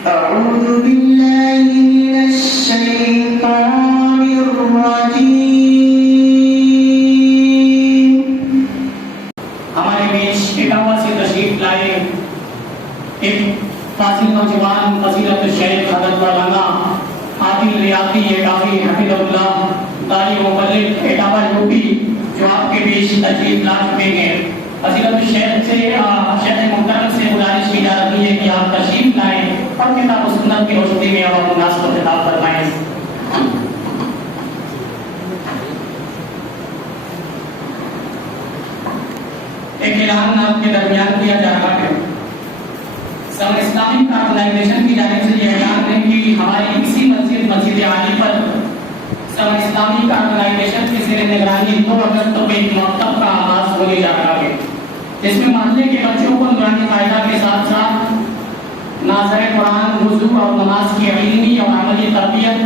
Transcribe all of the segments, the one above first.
أعوذ بالله من الشيطان الرجيم. ہمارے بیچ اٹاوا سے تشریف لائے ایک فاضل نوجوان فضیلت الشیخ حضرت مولانا عادل ریاضی اٹاوی حفظہ اللہ داعی و مبلغ اٹاوا یوپی، جو آپ کے بیچ تشریف لا چکے ہیں. فضیلت الشیخ سے شیخ محترم سے گزارش کی جا رہی ہے کہ آپ تشریف لائیں اور کتاب و سنت کی روشنی میں عوام الناس کو خطاب فرمائیں. ایک اعلان آپ کے درمیان کیا جا رہا ہے. سب اسلامک آرگنائزیشن کی جانب سے یہ اعلان ہے کہ ہماری اسی مسجد عالی پر سب اسلامک آرگنائزیشن کی زیر نگرانی 2 اگست کو ایک مکتب کا آغاز ہونے جا رہا ہے، جس میں محلے کے بچوں کو نورانی قاعدہ کے ساتھ ساتھ ناظر قرآن، وضو اور نماز کی علمی اور عملی تربیت،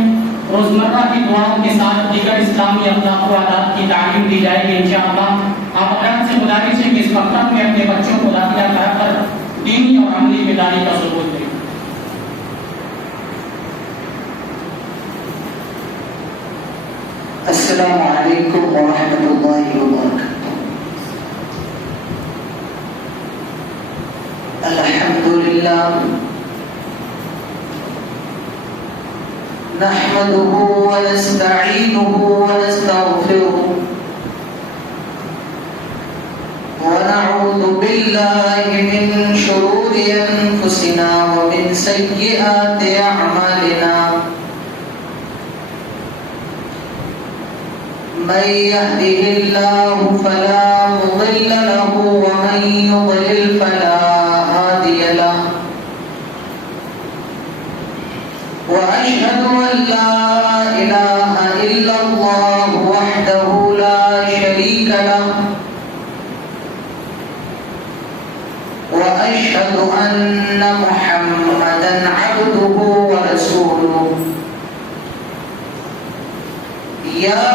روزمرہ کی دعاؤں کے ساتھ دیگر اسلامی اخلاق و عادات کی تعلیم دی جائے گی انشاءاللہ. آپ حضرات سے گزارش ہے کہ اس مکتب میں اپنے بچوں کو داخلہ کرا کر دینی اور عملی بیداری کا ثبوت دیں. السلام علیکم ورحمۃ اللہ وبرکاتہ. الحمدللہ نحمده ونستعینه ونستغفره ونعوذ بالله من شرور انفسنا ومن سیئات اعمالنا. من يهده الله فلا مضل له ومن يضلل فلا هادي له. وأشهد أن لا إله إلا الله وحده لا شريك له. وأشهد أن محمدا عبده ورسوله. يا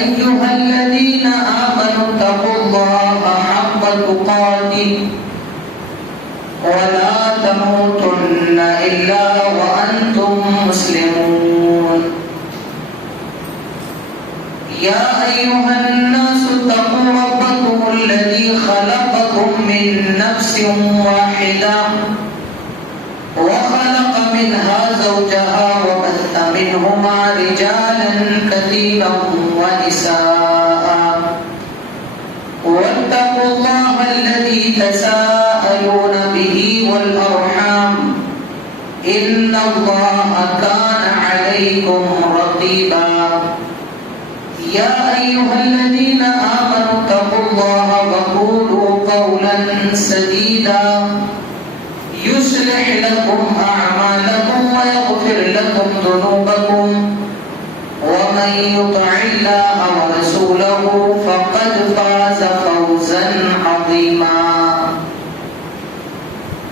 أيها الذين آمنوا اتقوا الله حق تقاته ولا تموتن إلا وأنتم مسلمون. يا أيها الناس اتقوا ربكم الذي خلقكم من نفس واحدة وخلق منها زوجها وبث منهما رجالا كثيرا ونساء. واتقوا الله الذي تساءلون به والأرحام إن الله كان عليكم رقيبا. يا أيها الذين آمنوا اتقوا الله وقولوا قولا سديدا يصلح لكم أعمالكم ويغفر لكم ذنوبكم ومن يطع الله ورسوله فقد فاز فوزا عظيما.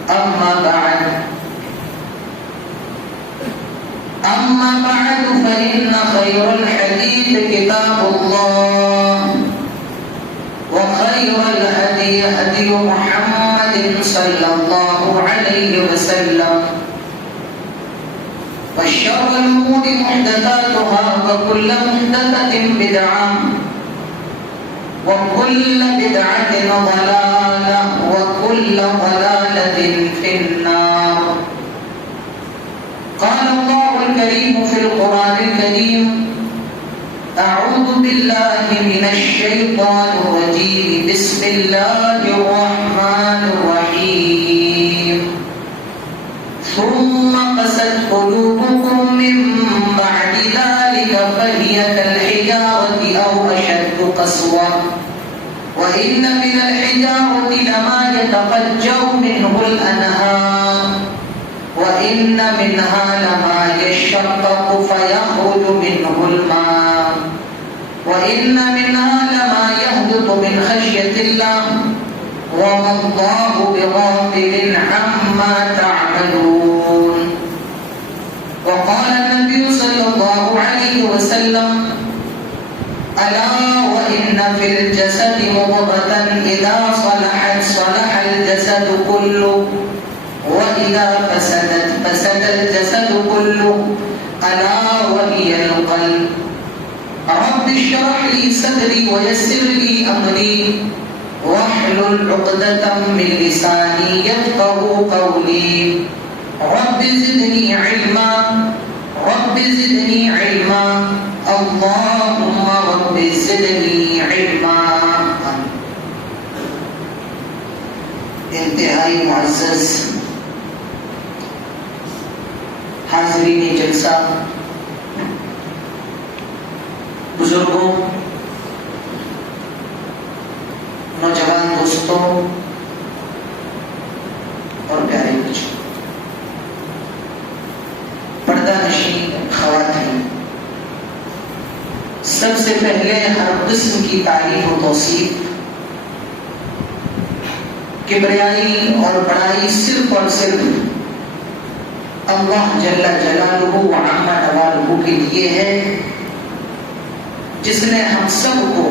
أما بعد فإن خير الحديث كتاب الله وخير الهدي هدي محمد صلى الله عليه وسلم وشر الأمور محدثاتها وكل محدثة بدعة وكل بدعة ضلالة وكل ضلالة في النار. قال الله الكريم في القرآن الكريم: أعوذ بالله من الشيطان الرجيم بسم الله الرحمن الرحيم. ثم قست قلوبكم من بعد ذلك فهي كالحجارة أو أشد قسوة وإن من الحجارة لما يتفجر منه الأنهار وإن منها لما يشقق فيخرج منه الماء وإن منها لما يهبط من خشية الله وما الله بغافل عما تعملون. وقال النبي صلى الله عليه وسلم: ألا وإن في الجسد مضغة إذا صلحت صلح الجسد كله وإذا فسد الجسد كله ألا وهي القلب. رب اشرح لي صدري ويسر لي أمري واحلل عقدة من لساني يفقهوا قولي. رب زدني علما رب زدني علما اللهم رب زدنی علما. انتہائی معزز حاضرین جلسہ، بزرگوں، نوجوان دوستوں اور پیارے بچوں، پردہ نشین خواتین، سب سے پہلے ہر قسم کی تعریف و توصیف، کبریائی اور بڑائی صرف اور صرف اللہ جل جلالہ و عم نوالہ کے لیے ہے، جس نے ہم سب کو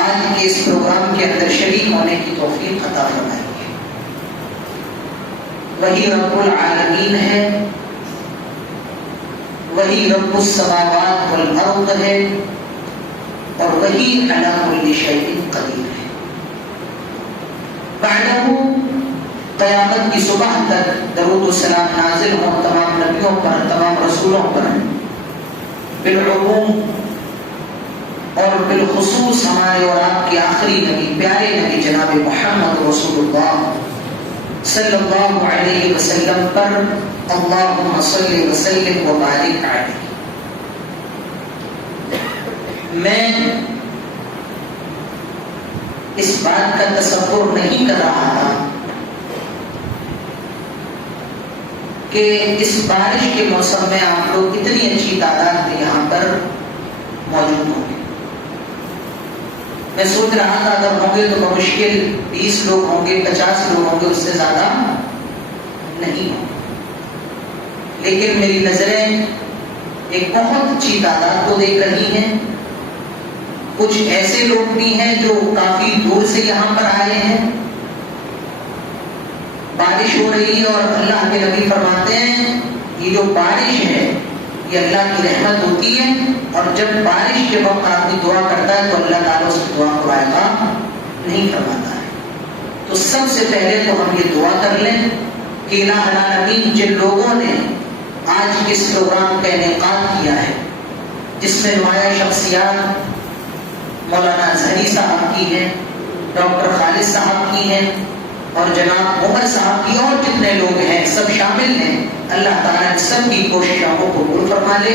آج کے اس پروگرام کے اندر شریک ہونے کی توفیق عطا فرمائی ہے. وہی رب العالمین ہے، وہی رب السماوات والارض ہے، اور وہی علی کل شیء قدیر ہے. بعدہ قیامت کی صبح تک درود و سلام نازل ہوں تمام نبیوں پر، تمام رسولوں پر، بالعموم اور بالخصوص ہمارے اور آپ کے آخری نبی، پیارے نبی جناب محمد رسول اللہ صلی اللہ علیہ وسلم پر اللہم صلی وسلم و بارک علیہ. میں اس بات کا تصور نہیں کر رہا تھا کہ اس بارش کے موسم میں آپ لوگ اتنی اچھی تعداد میں یہاں پر موجود ہوں گے. میں سوچ رہا تھا اگر ہوں گے تو بمشکل 20 لوگ ہوں گے، 50 لوگ ہوں گے، اس سے زیادہ نہیں ہوں گے. لیکن میری نظریں ایک بہت اچھی تعداد کو دیکھ رہی ہیں. کچھ ایسے لوگ بھی ہیں جو کافی دور سے یہاں پر آئے ہیں. بارش ہو رہی ہے اور اللہ کے نبی فرماتے ہیں یہ جو بارش ہے یہ اللہ کی رحمت ہوتی ہے، اور جب بارش کے وقت آدمی دعا کرتا ہے تو اللہ تعالیٰ اس کی دعا کو رائگاں نہیں فرماتا ہے. تو سب سے پہلے تو ہم یہ دعا کر لیں کہ الہ العالمین جن لوگوں نے آج اس پروگرام کا انعقاد کیا ہے، جس میں نمایاں شخصیات مولانا اظہری صاحب کی ہیں، ڈاکٹر خالد صاحب کی ہیں، اور جناب عمر صاحب کی، اور جتنے لوگ ہیں سب شامل ہیں. اللہ تعالیٰ ان سب کی کوششوں کو قبول فرما لے.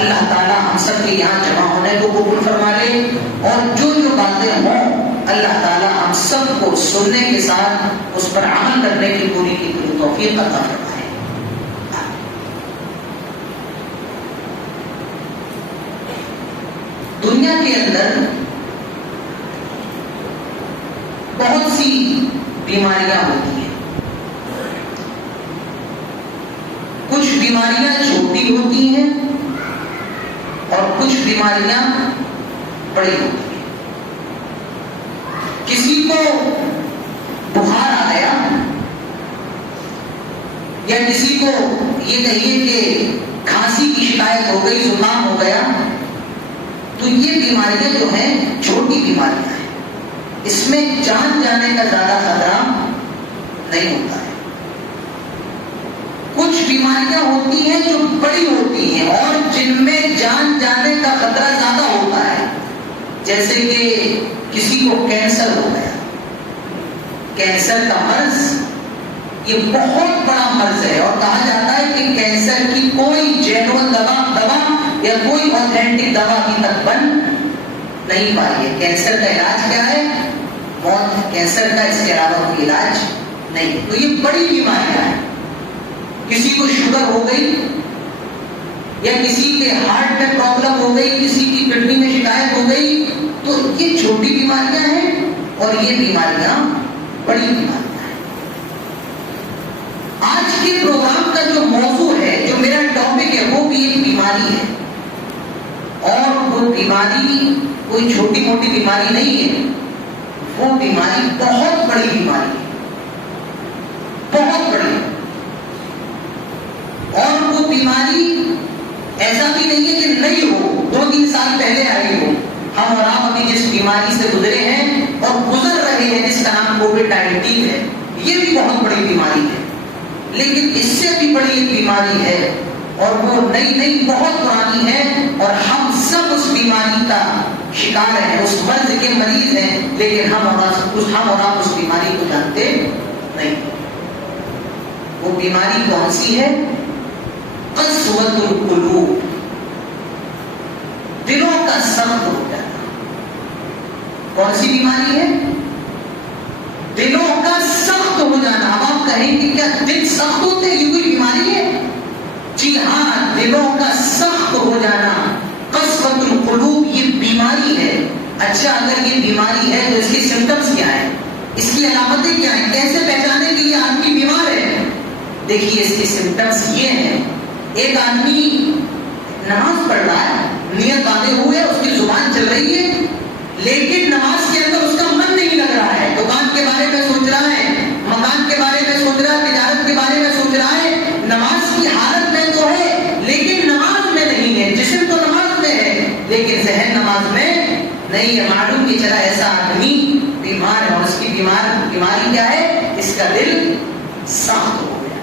اللہ تعالیٰ ہم سب کے یہاں جمع ہونے کو قبول فرما لے، اور جو جو باتیں ہوں اللہ تعالیٰ ہم سب کو سننے کے ساتھ اس پر عمل کرنے کی پوری توفیق عطا فرمائے. دنیا کے اندر بہت سی بیماریاں ہوتی ہیں. کچھ بیماریاں چھوٹی ہوتی ہیں اور کچھ بیماریاں بڑی ہوتی ہیں. کسی کو بخار آ گیا یا کسی کو یہ کہیے کہ کھانسی کی شکایت ہو گئی، زکام ہو گیا، تو یہ بیماریاں جو ہیں چھوٹی بیماریاں ہیں. اس میں جان جانے کا زیادہ خطرہ نہیں ہوتا ہے. کچھ بیماریاں ہوتی ہیں جو بڑی ہوتی ہیں اور جن میں جان جانے کا خطرہ زیادہ ہوتا ہے. جیسے کہ کسی کو کینسر ہو گیا. کینسر کا مرض یہ بہت بڑا مرض ہے، اور کہا جاتا ہے کہ کینسر کی کوئی جینون دوا یا کوئی آتھینٹک دوا ابھی تک بن نہیں پائی ہے. کینسر کا علاج کیا ہے؟ موت. کینسر کا اس کے علاوہ کوئی علاج نہیں. تو یہ بڑی بیماریاں ہیں. کسی کو شوگر ہو گئی یا کسی کے ہارٹ میں پرابلم ہو گئی، کسی کی کڈنی میں شکایت ہو گئی، تو یہ چھوٹی بیماریاں ہیں اور یہ بیماریاں بڑی بیماریاں ہیں. آج کے پروگرام کا جو موضوع ہے، جو میرا ٹاپک ہے، وہ بھی ایک بیماری ہے. اور وہ بیماری کوئی چھوٹی موٹی بیماری نہیں ہے. وہ بیماری بہت بڑی بیماری ہے، بہت بڑی. ایسا بھی نہیں ہے کہ نہیں ہو، 2-3 سال پہلے آئی ہو. ہم اور آپ ابھی جس بیماری سے گزرے ہیں اور گزر رہے ہیں جس کا نام کووڈ-19 ہے، یہ بھی بہت بڑی بیماری ہے، لیکن اس سے بھی بڑی ایک بیماری ہے اور وہ نئی بہت پرانی ہے، اور ہم سب اس بیماری کا شکار ہیں، اس مرض کے مریض ہیں، لیکن ہم اور آپ اس بیماری کو جانتے نہیں. وہ بیماری کون سی ہے؟ قسوۃ القلوب، دلوں کا سخت ہو جانا. کون سی بیماری ہے؟ دلوں کا سخت ہو جانا. اب آپ کہیں کہ کیا دل سخت ہوتے ہیں، یہ کوئی بیماری ہے؟ جی ہاں، دلوں کا سخت ہو جانا قسوۃ القلوب یہ بیماری ہے. اچھا، اگر یہ بیماری ہے تو اس کی سمپٹمز کیا ہیں، اس کی علامتیں کیا ہیں، کیسے پہچانے کہ یہ آدمی بیمار ہے؟ دیکھیے اس کی سمپٹمز یہ ہیں. ایک آدمی نماز پڑھ رہا ہے، نیت باندھے ہوئے، اس کی زبان چل رہی ہے، لیکن نماز کے اندر اس کا من نہیں لگ رہا ہے. دکان کے بارے میں سوچ رہا ہے، مکان کے بارے میں سوچ رہا ہے، تجارت کے بارے میں سوچ رہا ہے. نماز کی حالت میں تو ہے لیکن نماز میں نہیں ہے. جسم تو نماز میں ہے لیکن ذہن نماز میں نہیں ہے. معلوم نہیں چلا ایسا آدمی بیمار ہے. اور اس کی بیماری کیا ہے؟ اس کا دل سخت ہو گیا.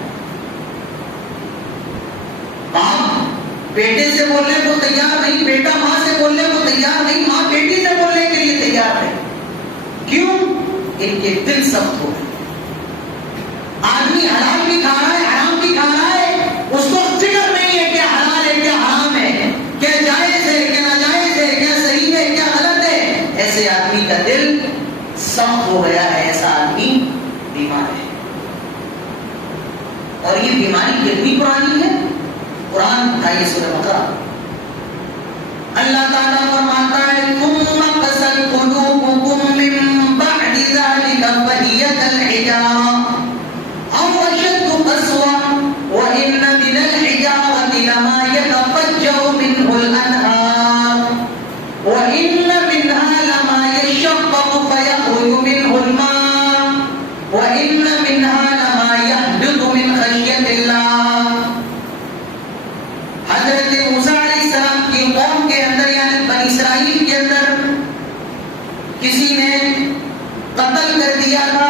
باپ بیٹے سے بولنے کو تیار نہیں، بیٹا ماں سے بولنے کو تیار نہیں، ماں بیٹی سے بولنے کے لیے تیار نہیں. کیوں؟ ان کے دل سخت ہو گئے. آدمی حلال بھی کھا رہا ہے، حرام بھی کھا رہا ہے، اس کو فکر نہیں ہے کہ حلال ہے کیا حرام ہے، کیا جائز ہے کیا ناجائز ہے، کیا صحیح ہے کیا غلط ہے. ایسے آدمی کا دل سخت ہو گیا ہے، ایسا آدمی بیمار ہے. اور یہ بیماری کتنی پرانی ہے؟ قرآن اٹھائیے سورہ بقرہ. اللہ تعالیٰ فرماتا ہے ثم قست قلوبكم من بعد ذلك فهي كالحجارة أو أشد قسوة وإن من الحجارة لما يتفجر منه الأنهار وإن منها لما يشقق فيخرج منه الماء وإن منها لما يهبط من خشية الله. حضرت موسیٰ علیہ السلام کی قوم کے اندر یعنی بنی اسرائیل کے اندر کسی نے قتل کر دیا تھا.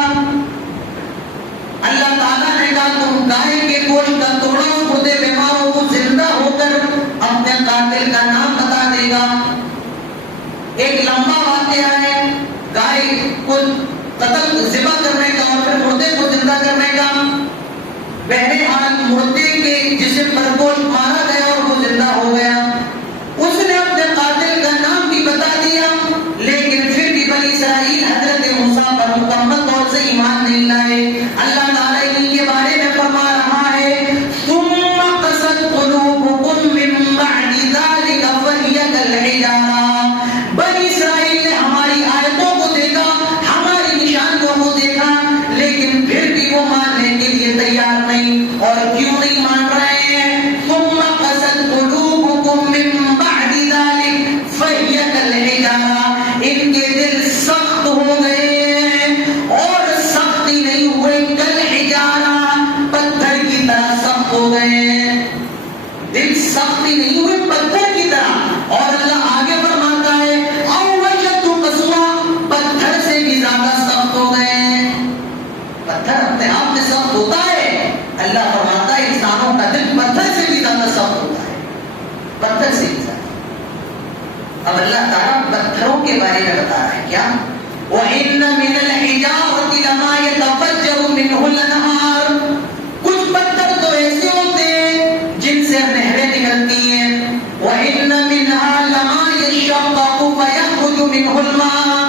اللہ تعالیٰ نے کہا تم گائے کے گوشت کا ٹکڑا مردے بیماروں کو زندہ ہو کر اپنے قاتل کا نام بتا دے گا. ایک لمبا واقعہ ہے گائے کو قتل ذبح کرنے کا اور پھر مردے کو زندہ کرنے کا. بہرحال مردے کے جسم پر گوشت مارا گیا اور وہ زندہ ہو گیا. اس نے اپنے قاتل کا نام بھی بتا دیا لیکن پھر بھی بنی اسرائیل حضرت موسیٰ پر مکمل طور سے ایمان نہیں لائے. اللہ تعالیٰ ان کے بارے میں فرما رہا ہے ثم قست قلوبكم من بعد ذلك فهي كالحجارة. بنی اسرائیل نے ہماری آیتوں کو دیکھا، ہماری نشانیوں کو دیکھا، لیکن پھر بھی وہ ماننے کے لیے تیار نہیں. اور کیوں نہیں مان رہے ہیں؟ ثم قست قلوبكم من بعد ذلك فهي كالحجارة. ان کے دل سخت ہو گئے اور سختی نہیں ہوئے کالحجارة، پتھر کی طرح سخت ہو گئے. دل سختی نہیں ہوئے پتھر کی طرح. اور اللہ آگے فرماتا ہے او اشد قسوة، پتھر سے بھی زیادہ سخت ہو گئے. پتھر اپنے آپ میں سخت ہوتا ہے، اللہ فرماتا ہے انسانوں کا دل پتھر سے بھی زیادہ سخت ہوتا ہے، پتھر سے بھی زیادہ. اب اللہ تعالیٰ پتھروں کے بارے میں بتا رہا ہے کیا وَإِنَّ مِنَ الْحِجَارَةِ لَمَا يَتَفَجَّرُ مِنْهُ الْأَنْهَارُ. کچھ پتھر تو ایسے ہوتے ہیں جن سے نہریں نکلتی ہیں. وَإِنَّ مِنْهَا لَمَا يَشَّقَّقُ فَيَخْرُجُ مِنْهُ الْمَاءُ.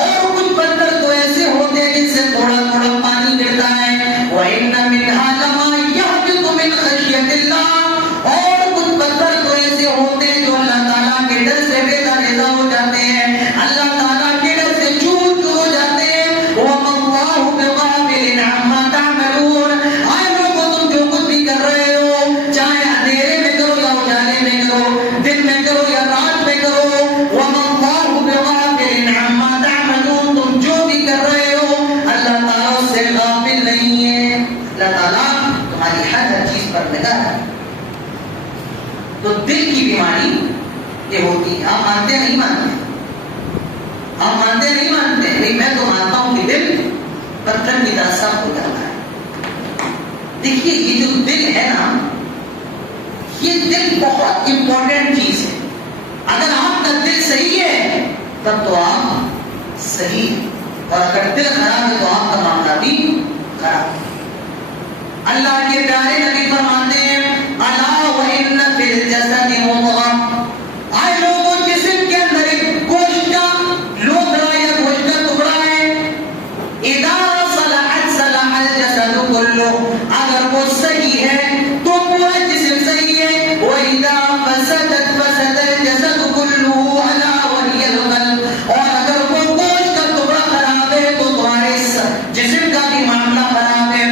اور کچھ پتھر تو ایسے ہوتے ہیں جن سے تھوڑا تھوڑا پانی گرتا ہے. وَإِنَّ مِنْهَا لَمَا يَهْبِطُ مِنْ خَشْيَةِ اللَّهِ. اور کچھ پتھر تو ایسے ہوتے ہیں جو اللہ تعالیٰ کے ڈر سے بیزار ہو جاتے ہیں، اللہ تعالیٰ کے ڈر سے چور ہو جاتے ہیں. وَمَا اللَّهُ بِغَافِلٍ عَمَّا تَعْمَلُونَ. آئے لوگوں تم جو کچھ بھی کر رہے ہو، چاہے اندھیرے میں کرو یا اجالے میں کرو، دن میں کرو یا رات میں کرو، وَمَا اللَّهُ بِغَافِلٍ عَمَّا تَعْمَلُونَ. تم جو بھی کر رہے ہو اللہ تعالیٰ اس سے غافل نہیں ہے. اللہ تعالیٰ تمہاری ہر چیز پر نگاہ ہے. تو دل کی بیماری یہ ہوتی ہے. آپ مانتے نہیں مانتے؟ آپ مانتے نہیں مانتے؟ بھائی میں تو مانتا ہوں کہ دل پتھر کی طرح سخت ہو جاتا ہے. دیکھیے یہ جو دل ہے نا، یہ دل بہت امپورٹنٹ چیز ہے. اگر آپ کا دل صحیح ہے تب تو آپ صحیح ہے، اور اگر دل خراب ہے تو آپ کا معاملہ بھی خراب ہے. اللہ کے پیارے نبی فرماتے ہیں الا وان فی الجسد مضغہ، آئے لوگوں جسم کے اندر ایک گوشت کا لوتھڑا یا گوشت کا ٹکڑا ہے. اذا صلحت صلح الجسد کلہ، اگر وہ صحیح ہے تو پورا جسم صحیح ہے. واذا فسدت فسد الجسد کلہ الا وهي القلب، اور اگر وہ گوشت کا ٹکڑا خراب ہے تو تمہارے جسم کا بھی معاملہ خراب ہے.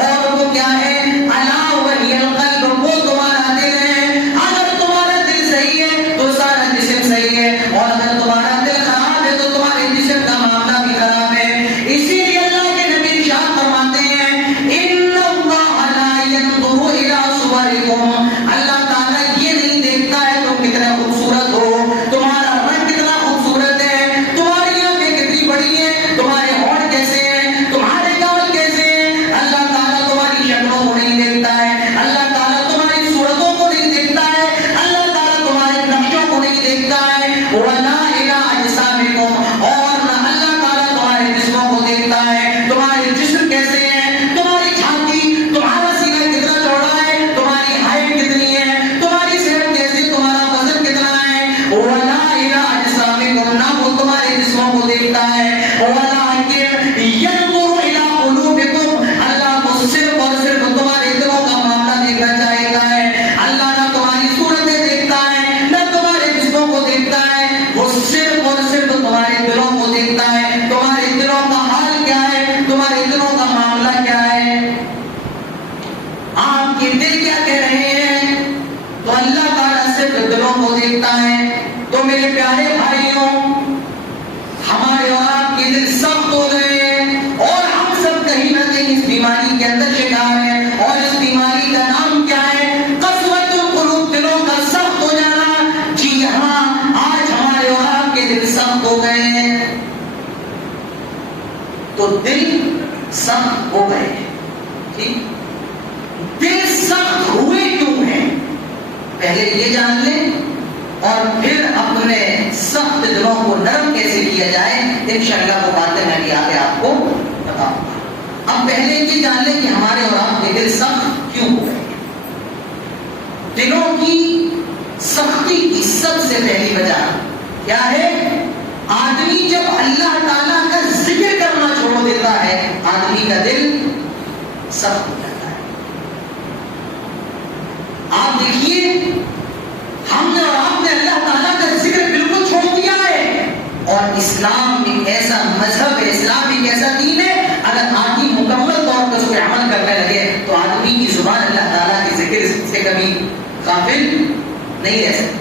اور وہ کیا ہے؟ الا وهي القلب، وہ تمہارا دل ہے. اگر تمہارا دل صحیح ہے تو سارا جسم صحیح ہے، اور اگر تمہارا دل خراب ہے تو تمہارے جسم کا معاملہ بھی خراب ہے. اسی لیے اللہ کے نبی ارشاد فرماتے ہیں ان اللہ لا ينظر الى صورکم، اللہ تعالیٰ یہ نہیں دیکھتا ہے تم کتنے خوبصورت ہو، تمہارا رنگ کتنا خوبصورت ہے، تمہاری آنکھیں کتنی بڑی ہیں، تمہارے ہونٹ کیسے ہیں، تمہارے گال کیسے ہیں. اللہ تعالیٰ تمہاری شکلوں کو نہیں دیکھتا ہے، اللہ تعالیٰ تمہاری صورتوں کو نہیں دیکھتا ہے، اللہ تعالیٰ تمہارے نقشوں کو نہیں دیکھتا ہے. ولا الى اجسامکم، اور نہ اللہ تعالیٰ تمہارے جسموں کو دیکھتا ہے، تمہارے جسم کیسے ہیں، تمہاری چھاتی، تمہارا سینہ کتنا چوڑا ہے، تمہاری ہائٹ کتنی ہے، تمہاری صحت کیسی، تمہارا وزن کتنا ہے. ولا الى اجسامکم، نہ وہ تمہارے جسموں کو دیکھتا ہے. ولکن ينظر الى قلوبکم، اللہ کو صرف اور صرف تمہارے دلوں کا معاملہ دیکھنا چاہتا ہے. اللہ نہ تمہاری صورتیں دیکھتا ہے، نہ تمہارے جسموں کو دیکھتا ہے، وہ صرف اور صرف تمہارے دلوں کو دیکھتا ہے. تمہارے دلوں کا حال کیا ہے، تمہارے دلوں کا معاملہ کیا ہے، آپ کے دل کیا کہہ رہے ہیں، تو اللہ تعالیٰ صرف دلوں کو دیکھتا ہے. تو میرے پیارے بھائیوں، ہمارے اور آپ کے دل سخت ہو گئے ہیں، اور ہم سب کہیں نہ کہیں اس بیماری کے اندر شکار ہیں. اور اس بیماری کا نام کیا ہے؟ قسوۃ القلوب، دلوں کا سخت ہو جانا. جی ہاں، آج ہمارے اور آپ کے دل سخت ہو گئے ہیں. تو دل سخت ہو گئے ہیں، ٹھیک؟ دل سخت ہوئے کیوں ہیں، پہلے یہ جان لیں، اور پھر اپنے سخت دلوں کو نرم کیسے کیا جائے انشاءاللہ وہ باتیں میں بھی آگے آپ کو بتاؤں گا. اب پہلے یہ جان لیں کہ ہمارے اور آپ کے دل سخت کیوں ہو گئے. دلوں کی سختی کی سب سے پہلی وجہ کیا ہے؟ آدمی جب اللہ تعالیٰ کا ذکر کرنا چھوڑ دیتا ہے آدمی کا دل سخت ہو جاتا ہے. آپ دیکھیے، ہم نے اور آپ نے اللہ تعالیٰ کا ذکر بالکل چھوڑ دیا ہے. اور اسلام ایک ایسا مذہب ہے، اسلام ایک ایسا دین ہے، اگر آدمی مکمل طور پر اس پہ عمل کرنے لگے تو آدمی کی زبان اللہ تعالیٰ کے ذکر سے کبھی غافل نہیں رہ سکتی.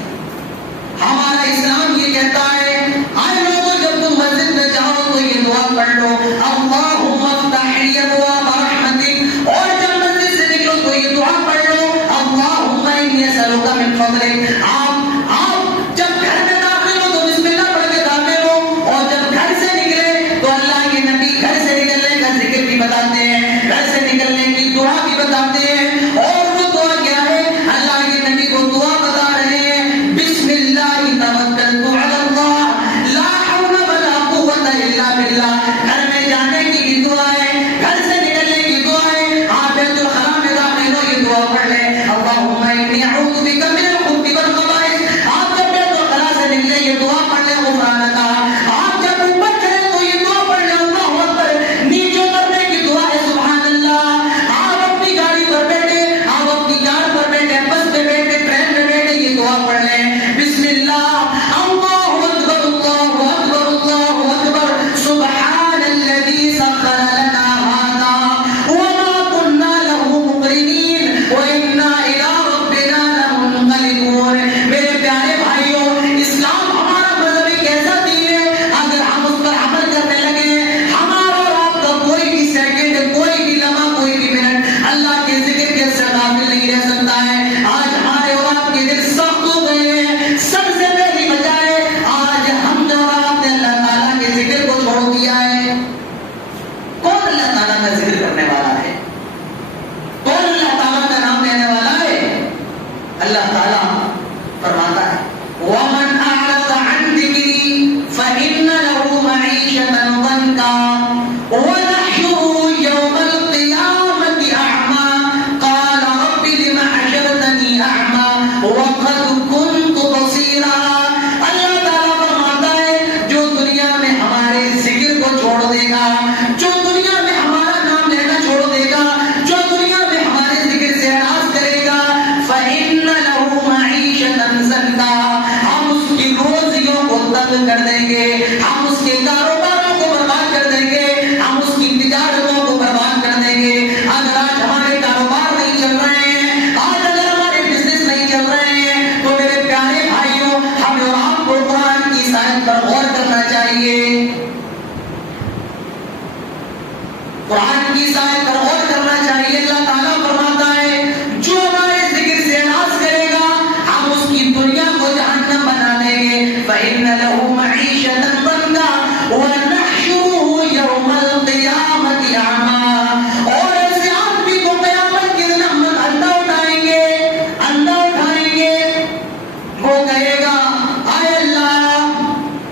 ہمارا اسلام یہ کہتا ہے آئے لوگوں جب تم مسجد میں جاؤ تو یہ دعا پڑھ لو اللہم افتح لی ابواب رحمتک، اور جب مسجد سے نکلو تو یہ دعا پڑھ لو اللہم انی اسألک من فضلک. آپ جب گھر میں داخل ہو تو بسم اللہ پڑھ کے داخل ہو، اور جب گھر سے نکلے تو اللہ کے نبی گھر سے نکلنے کا ذکر بھی بتاتے ہیں، گھر سے نکلنے کی دعا بھی بتاتے ہیں. اور وہ دعا کیا ہے؟ اللہ کے نبی کو دعا بتا رہے ہیں بسم اللہ توکلت علی اللہ لا حول ولا قوت الا باللہ. گھر میں جانے اللہ تعالیٰ فرماتا ہے وَمَنْ أَعْرَضَ عَنْ ذِكْرِي فَإِنَّ لَهُ مَعِيشَةً ضَنكًا وَنَحْشُرُهُ يَوْمَ الْقِيَامَةِ أَعْمَى قَالَ رَبِّ لِمَ حَشَرْتَنِي أَعْمَى وَقَدْ كُنْتُ بَصِيرًا۔ اللہ تعالیٰ فرماتا ہے جو دنیا میں ہمارے ذکر کو چھوڑ دے گا، جو دنیا میں ہمارا نام لینا چھوڑ دے گا، جو دنیا میں ہمارے ذکر سے اعراض کرے گا، فَإِنَّ لَهُ مَعِيشَةً ضَنكًا، ہم اس کی روزیوں کو تنگ کر دیں گے، ہم اس کے کاروباروں کو برباد کر دیں گے، ہم اس کی تجارتوں کو برباد کر دیں گے۔ اگر آج ہمارے کاروبار نہیں چل رہے ہیں، آج اگر ہمارے بزنس نہیں چل رہے ہیں، تو میرے پیارے بھائیوں ہمیں اور آپ کو قرآن کی آیت پر غور کرنا چاہیے، قرآن کی آیت پر غور کرنا چاہیے۔ اللہ تعالیٰ فرماتا ہے جو ہمارے ذکر سے اعراض کرے گا ہم اس کی دنیا کو جہنم بنا دیں گے۔ فَإِنَّ لَهُ مَعِيشَةً ضَنكًا وَنَحْشُرُهُ يَوْمَ الْقِيَامَةِ أَعْمَى، اور ایسے آدمی کو قیامت کے دن ہم اندھا اٹھائیں گے، اندھا اٹھائیں گے، وہ کہے گا اے اللہ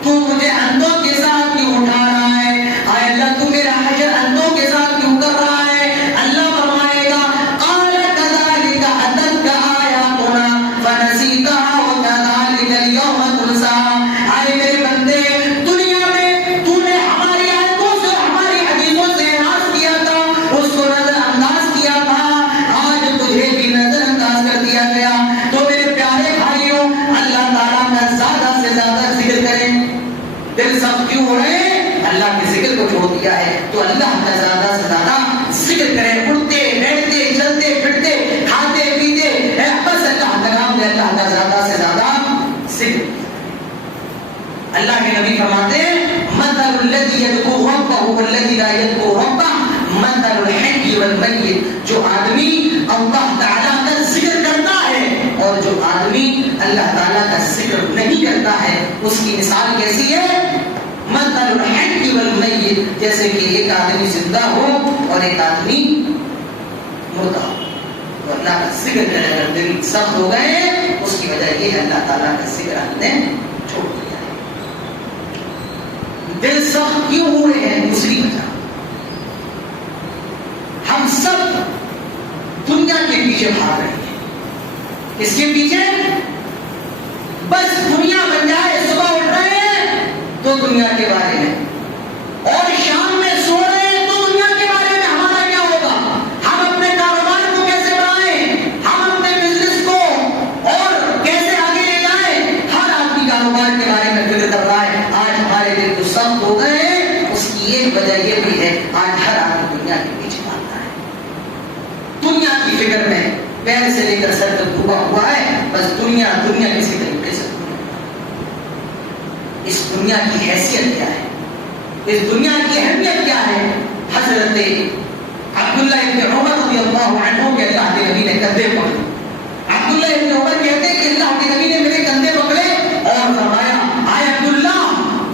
تو مجھے اندھوں کے ساتھ کیوں اٹھا رہا ہے، اے اللہ تو میرا حشر اندھوں کے ساتھ کیوں کر رہا ہے؟ اللہ فرمائے گا قَالَ كَذَلِكَ أَتَتْكَ آيَاتُنَا فَنَسِيتَهَا وَكَذَلِكَ الْيَوْمَ تُنسَىٰ۔ اے میرے بندے دنیا میں تو نے ہماری آیتوں سے ہماری حدیثوں سے اعراض کیا تھا، اس کو نظر انداز کیا تھا، آج تجھے بھی نظر انداز کر دیا گیا۔ تو میرے پیارے بھائیوں اللہ تعالیٰ کا زیادہ سے زیادہ ذکر کریں۔ دل سب کیوں ہو رہے ہیں؟ اللہ کے ذکر کو چھوڑ دیا ہے، تو اللہ کا زیادہ سے زیادہ ذکر کریں، اٹھتے بیٹھتے چلتے پھرتے کھاتے پیتے بس اللہ کا نام لے، اللہ کا زیادہ سے زیادہ ذکر۔ اللہ کے نبی فرماتے ہیں مَثَلُ الَّذِي يَذْكُرُ رَبَّهُ وَالَّذِي لَا يَذْكُرُ رَبَّهُ مَثَلُ الْحَيِّ وَالْمَيِّتِ، جو آدمی اللہ تعالیٰ کا ذکر کرتا ہے اور جو آدمی اللہ تعالیٰ کا ذکر نہیں کرتا ہے اس کی مثال کیسی ہے؟ مَثَلُ الْحَيِّ وَالْمَيِّتِ، جیسے کہ ایک آدمی زندہ ہو اور ایک آدمی مردہ ہو۔ تو اللہ کا ذکر کرنے اگر دل سخت ہو گئے اس کی وجہ یہ ہے اللہ تعالیٰ کا ذکر ہم نے چھوڑ دیا ہے۔ دل سخت کیوں ہو رہے ہیں؟ دوسری وجہ ہم سب دنیا کے پیچھے بھاگ رہے ہیں۔ اس کے پیچھے بس دنیا بن جائے، صبح اٹھ رہے ہیں تو دنیا کے بارے میں، اور شام میں سو رہے ہیں تو دنیا کے بارے میں ہمارا کیا ہوگا، ہم اپنے کاروبار کو کیسے بڑھائیں، ہم اپنے بزنس کو اور کیسے آگے لے جائیں، ہر آدمی کاروبار کے بارے میں فکر کر رہا ہے۔ آج ہمارے دل تو سخت ہو گئے ہیں، اس کی ایک وجہ یہ بھی ہے آج ہر آدمی دنیا کے پیچھے بھاگتا ہے، دنیا کی فکر میں پیر سے لے کر سر تک ڈوبا ہوا ہے، بس دنیا دنیا کسی طریقے سے۔ اس دنیا کی حیثیت کیا ہے، اس دنیا کی اہمیت کیا ہے؟ حضرت عبداللہ ابن عمر رضی اللہ عنہ کے اللہ کے نبی نے کندھے پکڑے۔ عبداللہ ابن عمر کہتے ہیں کہ اللہ کے نبی نے میرے کندھے پکڑے اور فرمایا اے عبداللہ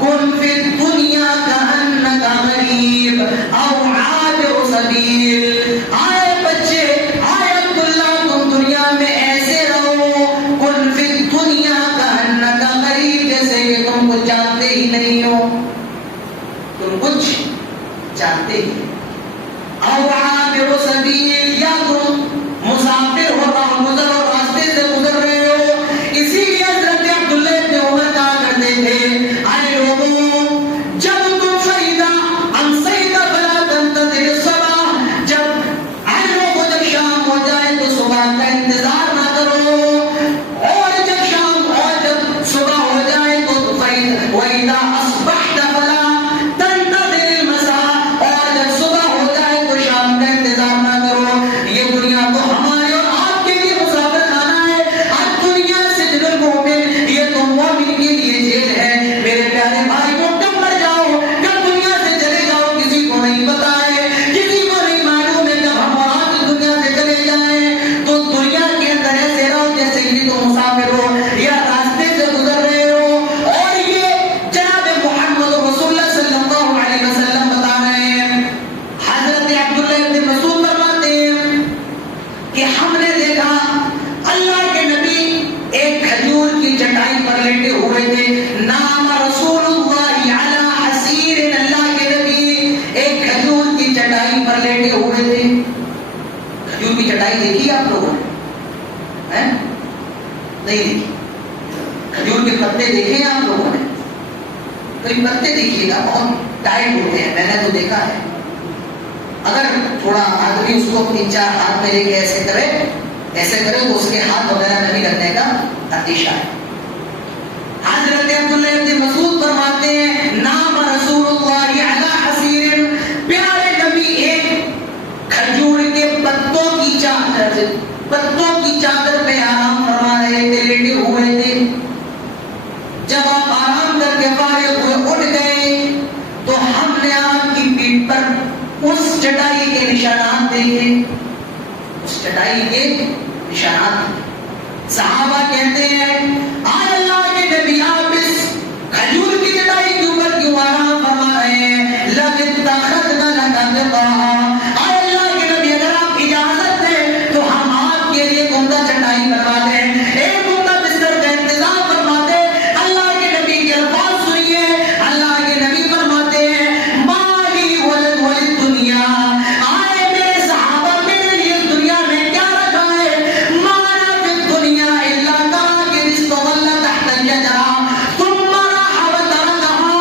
کن فی الدنیا کأنک غریب او عابر سبیل، آئے بچے آئے عبداللہ تم دنیا میں ایسے رہو، کن فی الدنیا کأنک غریب، جیسے کہ تم کچھ جانتے ہی نہیں ہو، تم کچھ جانتے ہی، او عابر سبیل، یا تم چٹائی دیکھی آپ لوگوں نے؟ نہیں دیکھی. کھجور کے پتے دیکھے آپ لوگوں نے؟ تو یہ پتے دیکھیے گا بہت ٹائٹ ہوتے ہیں, میں نے تو دیکھا ہے. اگر تھوڑا آدمی اس کو 3-4 ہاتھ میں لے کے ایسے کرے تو اس کے ہاتھ وغیرہ میں بھی لگنے کا اندیشہ ہے. حضرت عبداللہ ابن مسعود فرماتے ہیں نام رسول اللہ علی حصیر, پیارے نبی ایک کھجور کے پتوں کی چادر پہ آرام فرما رہے تھے, لیٹے ہوئے تھے. جب آپ آرام کر کے فارغ ہوئے اٹھ گئے تو ہم نے آپ کی پیٹھ پر اس چٹائی کے نشانات دیکھے, اس چٹائی کے نشانات. صحابہ کہتے ہیں آج اللہ کے نبی آپ اس کھجور کی چٹائی کے اوپر کیوں آرام فرما رہے ہیں؟ لَقَدْ اتَّخَذْنَا لَكَ بِطَاعَةً, آج اللہ کے نبی اگر آپ اجازت دیں تو ہم آپ کے لیے عمدہ چٹائی کروا دیں, ایک عمدہ بستر کا انتظام فرما دیں. اللہ کے نبی کے الفاظ سنیے, اللہ کے نبی فرماتے ہیں مالی ولد ولد دنیا, آئے میرے صحابہ میرے لیے دنیا میں کیا رکھا ہے؟ مانا فی الدنیا الا کراکب استظل تحت الشجرہ ثم راح وترکہا.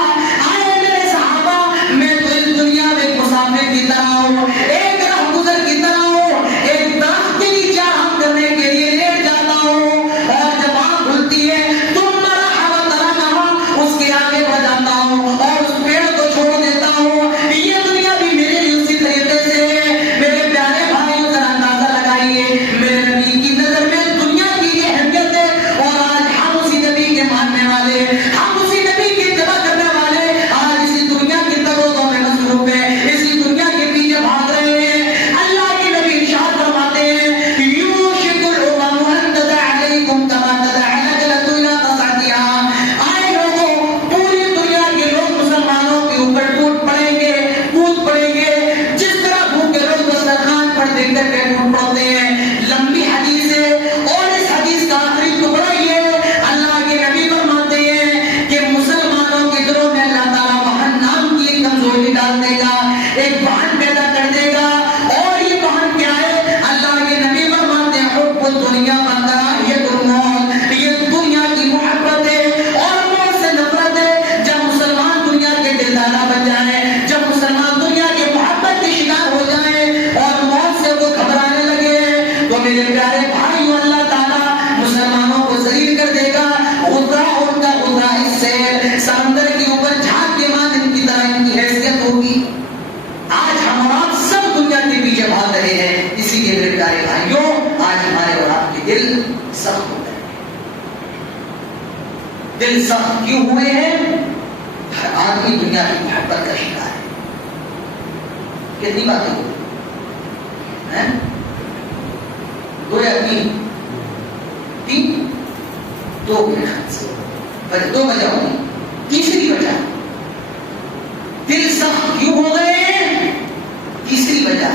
آئے میرے صحابہ میں تو اس دنیا میں مسافر کی طرح ہوں, ایک راہ گزر کی طرح ہوں, ایک درخت کے نیچے آرام کرنے کے لیے لیٹ جاتا ہوں, اور جب آنکھ کھلتی ہے ثم راح وترکہا, اس کے آگے بڑھ جاتا ہوں اور اس پیڑ کو چھوڑ دیتا ہوں. یہ دنیا بھی میرے لیے اسی طریقے سے ہے. میرے پیارے بھائیوں ذرا اندازہ لگائیے میرے نبی کی نظر میں دنیا کی یہ اہمیت ہے, اور آج ہم اسی نبی کے ماننے والے, ہم اسی نبی کی اتباع کرنے والے آج اسی دنیا کی تگودوں میں مصروف ہیں, اسی دنیا کے پیچھے بھاگ رہے ہیں. اللہ کے نبی ارشاد فرماتے ہیں یوشک الامم ان تدع علیکم کما تدع النخلۃ الی قصعتها. آئے لوگوں, پوری دنیا کے لوگ مسلمانوں کے اوپر ٹوٹ پڑیں گے, کود پڑیں گے, جس طرح بھوکے لوگ دسترخوان پر دیکھ کر کے ٹوٹ پڑتے ہیں. لمبی حدیث ہے اور اس حدیث کا آخری ٹکڑا یہ ہے, اللہ کے نبی فرماتے ہیں کہ مسلمانوں کے دلوں میں اللہ تعالیٰ وہن نام کی ایک کمزوری ڈال دے گا, ایک بہن پیدا کر دے گا. اور یہ بہن کیا ہے؟ اللہ کے نبی فرماتے ہیں حب الدنیا وکراہیت الموت, یہ دنیا کی محبت ہے اور موت سے نفرت ہے. جب مسلمان دنیا کے دلدادہ بن جائیں, جب مسلمان دنیا کے محبت کے شکار ہو جائیں اور موت سے وہ گھبرانے لگے, تو میرے پیارے بھائیوں اللہ تعالیٰ مسلمانوں کو ذلیل کر دے گا. غدرہ ان کا غدرہ اس سے سمندر کے اوپر جھاگ کے مان ان کی طرح ان کی حیثیت ہوگی. آج ہم اور آپ سب دنیا کے پیچھے بھاگ رہے ہیں, اسی لیے میرے پیارے بھائیوں آج ہمارے اور آپ کے دل سخت ہو گئے. دل سخت کیوں ہوئے ہیں؟ ہر آدمی دنیا کی محبت کا شکار ہے. کتنی باتیں ہوئی ہیں؟ 2 یا 3 2 میرے خیال سے 2 وجہ ہوئی. تیسری وجہ دل سخت کیوں ہو گئے؟ تیسری وجہ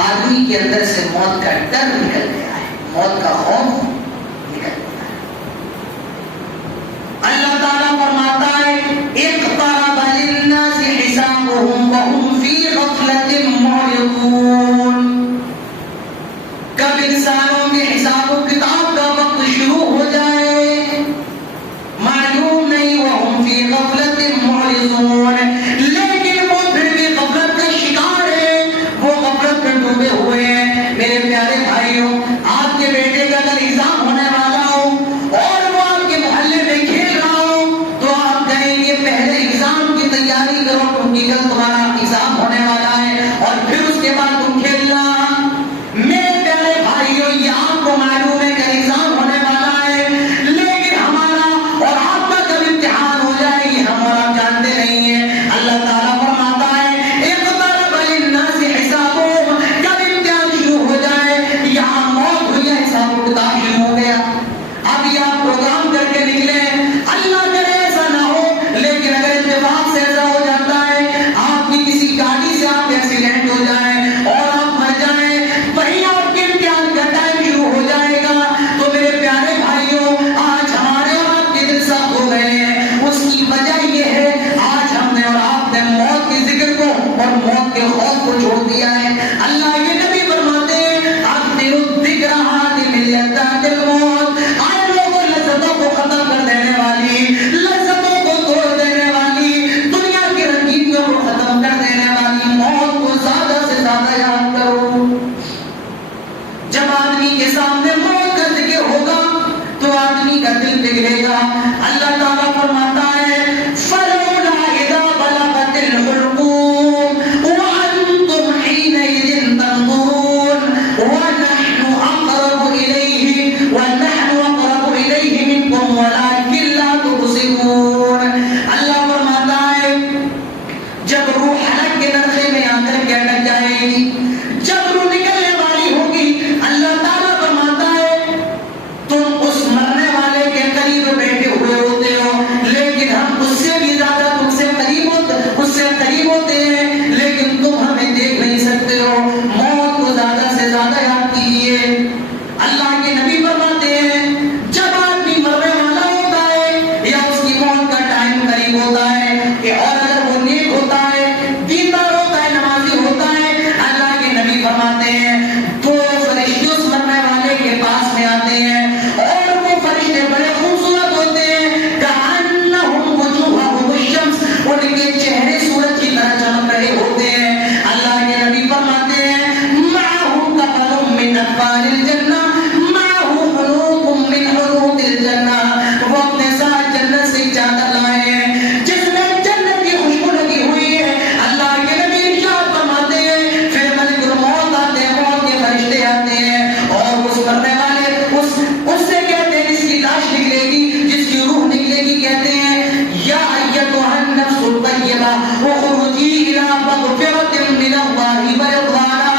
آدمی کے اندر سے موت کا ڈر نکل گیا ہے, موت کا خوف نکل گیا ہے. اللہ تعالیٰ فرماتا ہے اقترب للناس حسابهم وهم في غفلة معرضون. کب انسانوں کے حساب و کتاب کا وقت شروع ہو جائے معلوم نہیں. وهم في غفلة معرضون, لیکن وہ پھر بھی غفلت کا شکار ہے, وہ غفلت میں ڈوبے ہوئے ہیں. میرے پیارے بھائیوں, آپ کے بیٹے کا اگر ایگزام ہونے والا ہو اور وہ آپ کے محلے میں کھیل رہا ہو تو آپ کہیں گے پہلے ایگزام کی تیاری کرو کیونکہ کل تمہارا ایگزام ہونے والا ہے اور پھر اس کے بعد تم کھیلنا. میرے پیارے بھائیوں, یہ آپ کو معلوم ہے کہ الذکرہات من لذات الموت، آئے لوگوں لذتوں کو ختم کر دینے والی، لذتوں کو توڑ دینے والی، دنیا کی رنگینیوں کو ختم کر دینے والی موت کو زیادہ سے زیادہ یاد کرو۔ جب آدمی کے سامنے موت کا ذکر ہوگا تو آدمی کا دل پگھلے گا۔ اللہ تعالیٰ فرماتا ہے فَلَوْلَا إِذَا بَلَغَتِ الْحُلْقُومَ وَأَنْتُمْ حِينَئِذٍ تَنظُرُونَ وَنَحْنُ أَقْرَبُ إِلَيْهِ مِنْكُمْ وَلَكِنْ لَا تُبْصِرُونَ۔ اللہ فرماتا ہے جب روح حلق کے نرخے میں آ کر کے اٹک جائے گی، جب روح نکلنے والی ہوگی، اللہ تعالیٰ فرماتا ہے تم اس مرنے والے کے قریب بیٹھے ہوئے ہوتے ہو، لیکن ہم اس سے بھی زیادہ تم سے قریب ہوتے ہیں، لیکن تم ہمیں دیکھ نہیں سکتے ہو۔ موت کو زیادہ سے زیادہ یاد کیجیے۔ اللہ کے نبی فرماتے ہیں جب آدمی مرنے والا ہوتا ہے یا اس کی موت کا ٹائم قریب ہوتا ہے کہ اور اگر وہ نیک ہوتا ہے، دیندار ہوتا ہے، نمازی ہوتا ہے، اللہ کے نبی فرماتے ہیں دو فرشتے اس مرنے والے کے پاس میں آتے ہیں اور وہ فرشتے بڑے خوبصورت ہوتے ہیں، کأنہم وجوہہم الشمس، ان کے چہرے سورج کی طرح چمک رہے ہوتے ہیں۔ اللہ کے نبی فرماتے ہیں معہم کفن من اکفان الجنہ، معہ حنوط من حنوط الجنہ، وہ اپنے ساتھ جنت سے چادر لائے ہیں جس میں جنت کی خوشبو لگی ہوئی ہے۔ اللہ کے نبی ارشاد فرماتے ہیں پھر ملک الموت آتے ہیں، موت کے فرشتے آتے ہیں اور اس مرنے والے اس سے کہتے ہیں، جس کی لاش نکلے گی، جس کی روح نکلے گی، کہتے ہیں یا ایتھا النفس الطیبہ اخرجی الی مغفرۃ من اللہ ورضوانہ،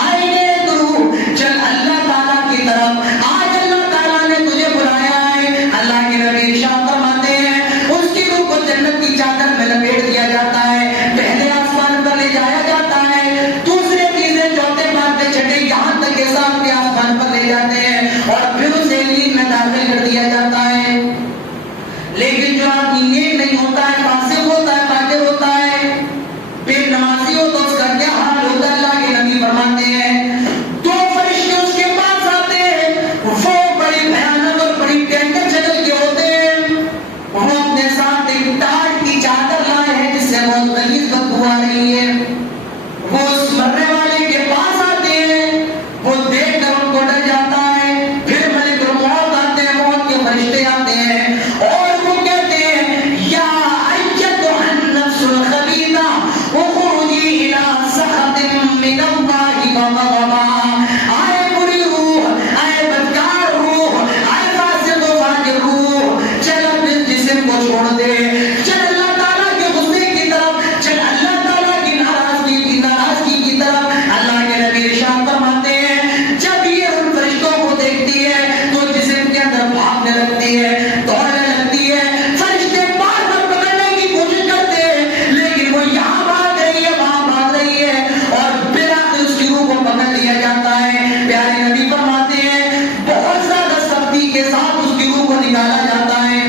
آئے روح چل اللہ تعالیٰ کی طرف، آج اللہ تعالیٰ نے تجھے بلایا ہے۔ اللہ کے نبی ارشاد فرماتے ہیں اس کی روح کو جنت کی چادر میں لپیٹ دیا جاتا ہے، پہلے آسمان پر لے جایا جاتا ہے، دوسرے تیسرے چوتھے پانچویں چھٹے یہاں تک کے ساتھ کے آسمان پر لے جاتے ہیں اور پھر اسے نیند میں داخل کر دیا جاتا ہے۔ لیکن جو آدمی نیک نہیں ہوتا ہے، فاسق ہوتا ہے، فاجر ہوتا ہے، بے نمازی ہو تو اس کا کیا حال ہوتا ہے؟ اللہ کے نبی فرماتے ہیں دو فرشتے اس کے پاس آتے ہیں، وہ بڑی بھیانک اور بڑی ٹینکر شکل کے ہوتے ہیں، وہ اپنے ساتھ ایک ٹاٹ کی چادر لائے ہیں جس سے بہت غلیظ بدبو آ رہی ہے۔ وہ اس مرنے والے کے پاس آتے ہیں، وہ دیکھ کر ان کو ڈر جاتا ہے، پھر ملک الموت آتے ہیں، موت کے فرشتے آتے ہیں اور وہ کہتے ہیں یا ایتھا النفس الخبیثہ اخرجی الی سخط من اللہ وغضب، آئے بری روح، آئے بدکار روح، آئے فاسق و فاجر روح، چل اپنے جسم کو چھوڑ دے، چل اللہ تعالیٰ کے غصے کی طرف، چل اللہ تعالیٰ کی ناراضگی کی طرف۔ اللہ کے نبی ارشاد فرماتے ہیں جب یہ ان فرشتوں کو دیکھتی ہے تو جسم کے اندر بھاگنے لگتی ہے، دوڑنے لگتی ہے، فرشتے بار بار پکڑنے کی کوشش کرتے ہیں لیکن وہ یہاں بھاگ رہی ہے، وہاں بھاگ رہی ہے اور بالآخر اس کی روح کو پکڑ لیا جاتا ہے۔ پیارے نبی فرماتے ہیں بہت زیادہ سختی کے ساتھ اس کی روح کو نکالا جاتا ہے،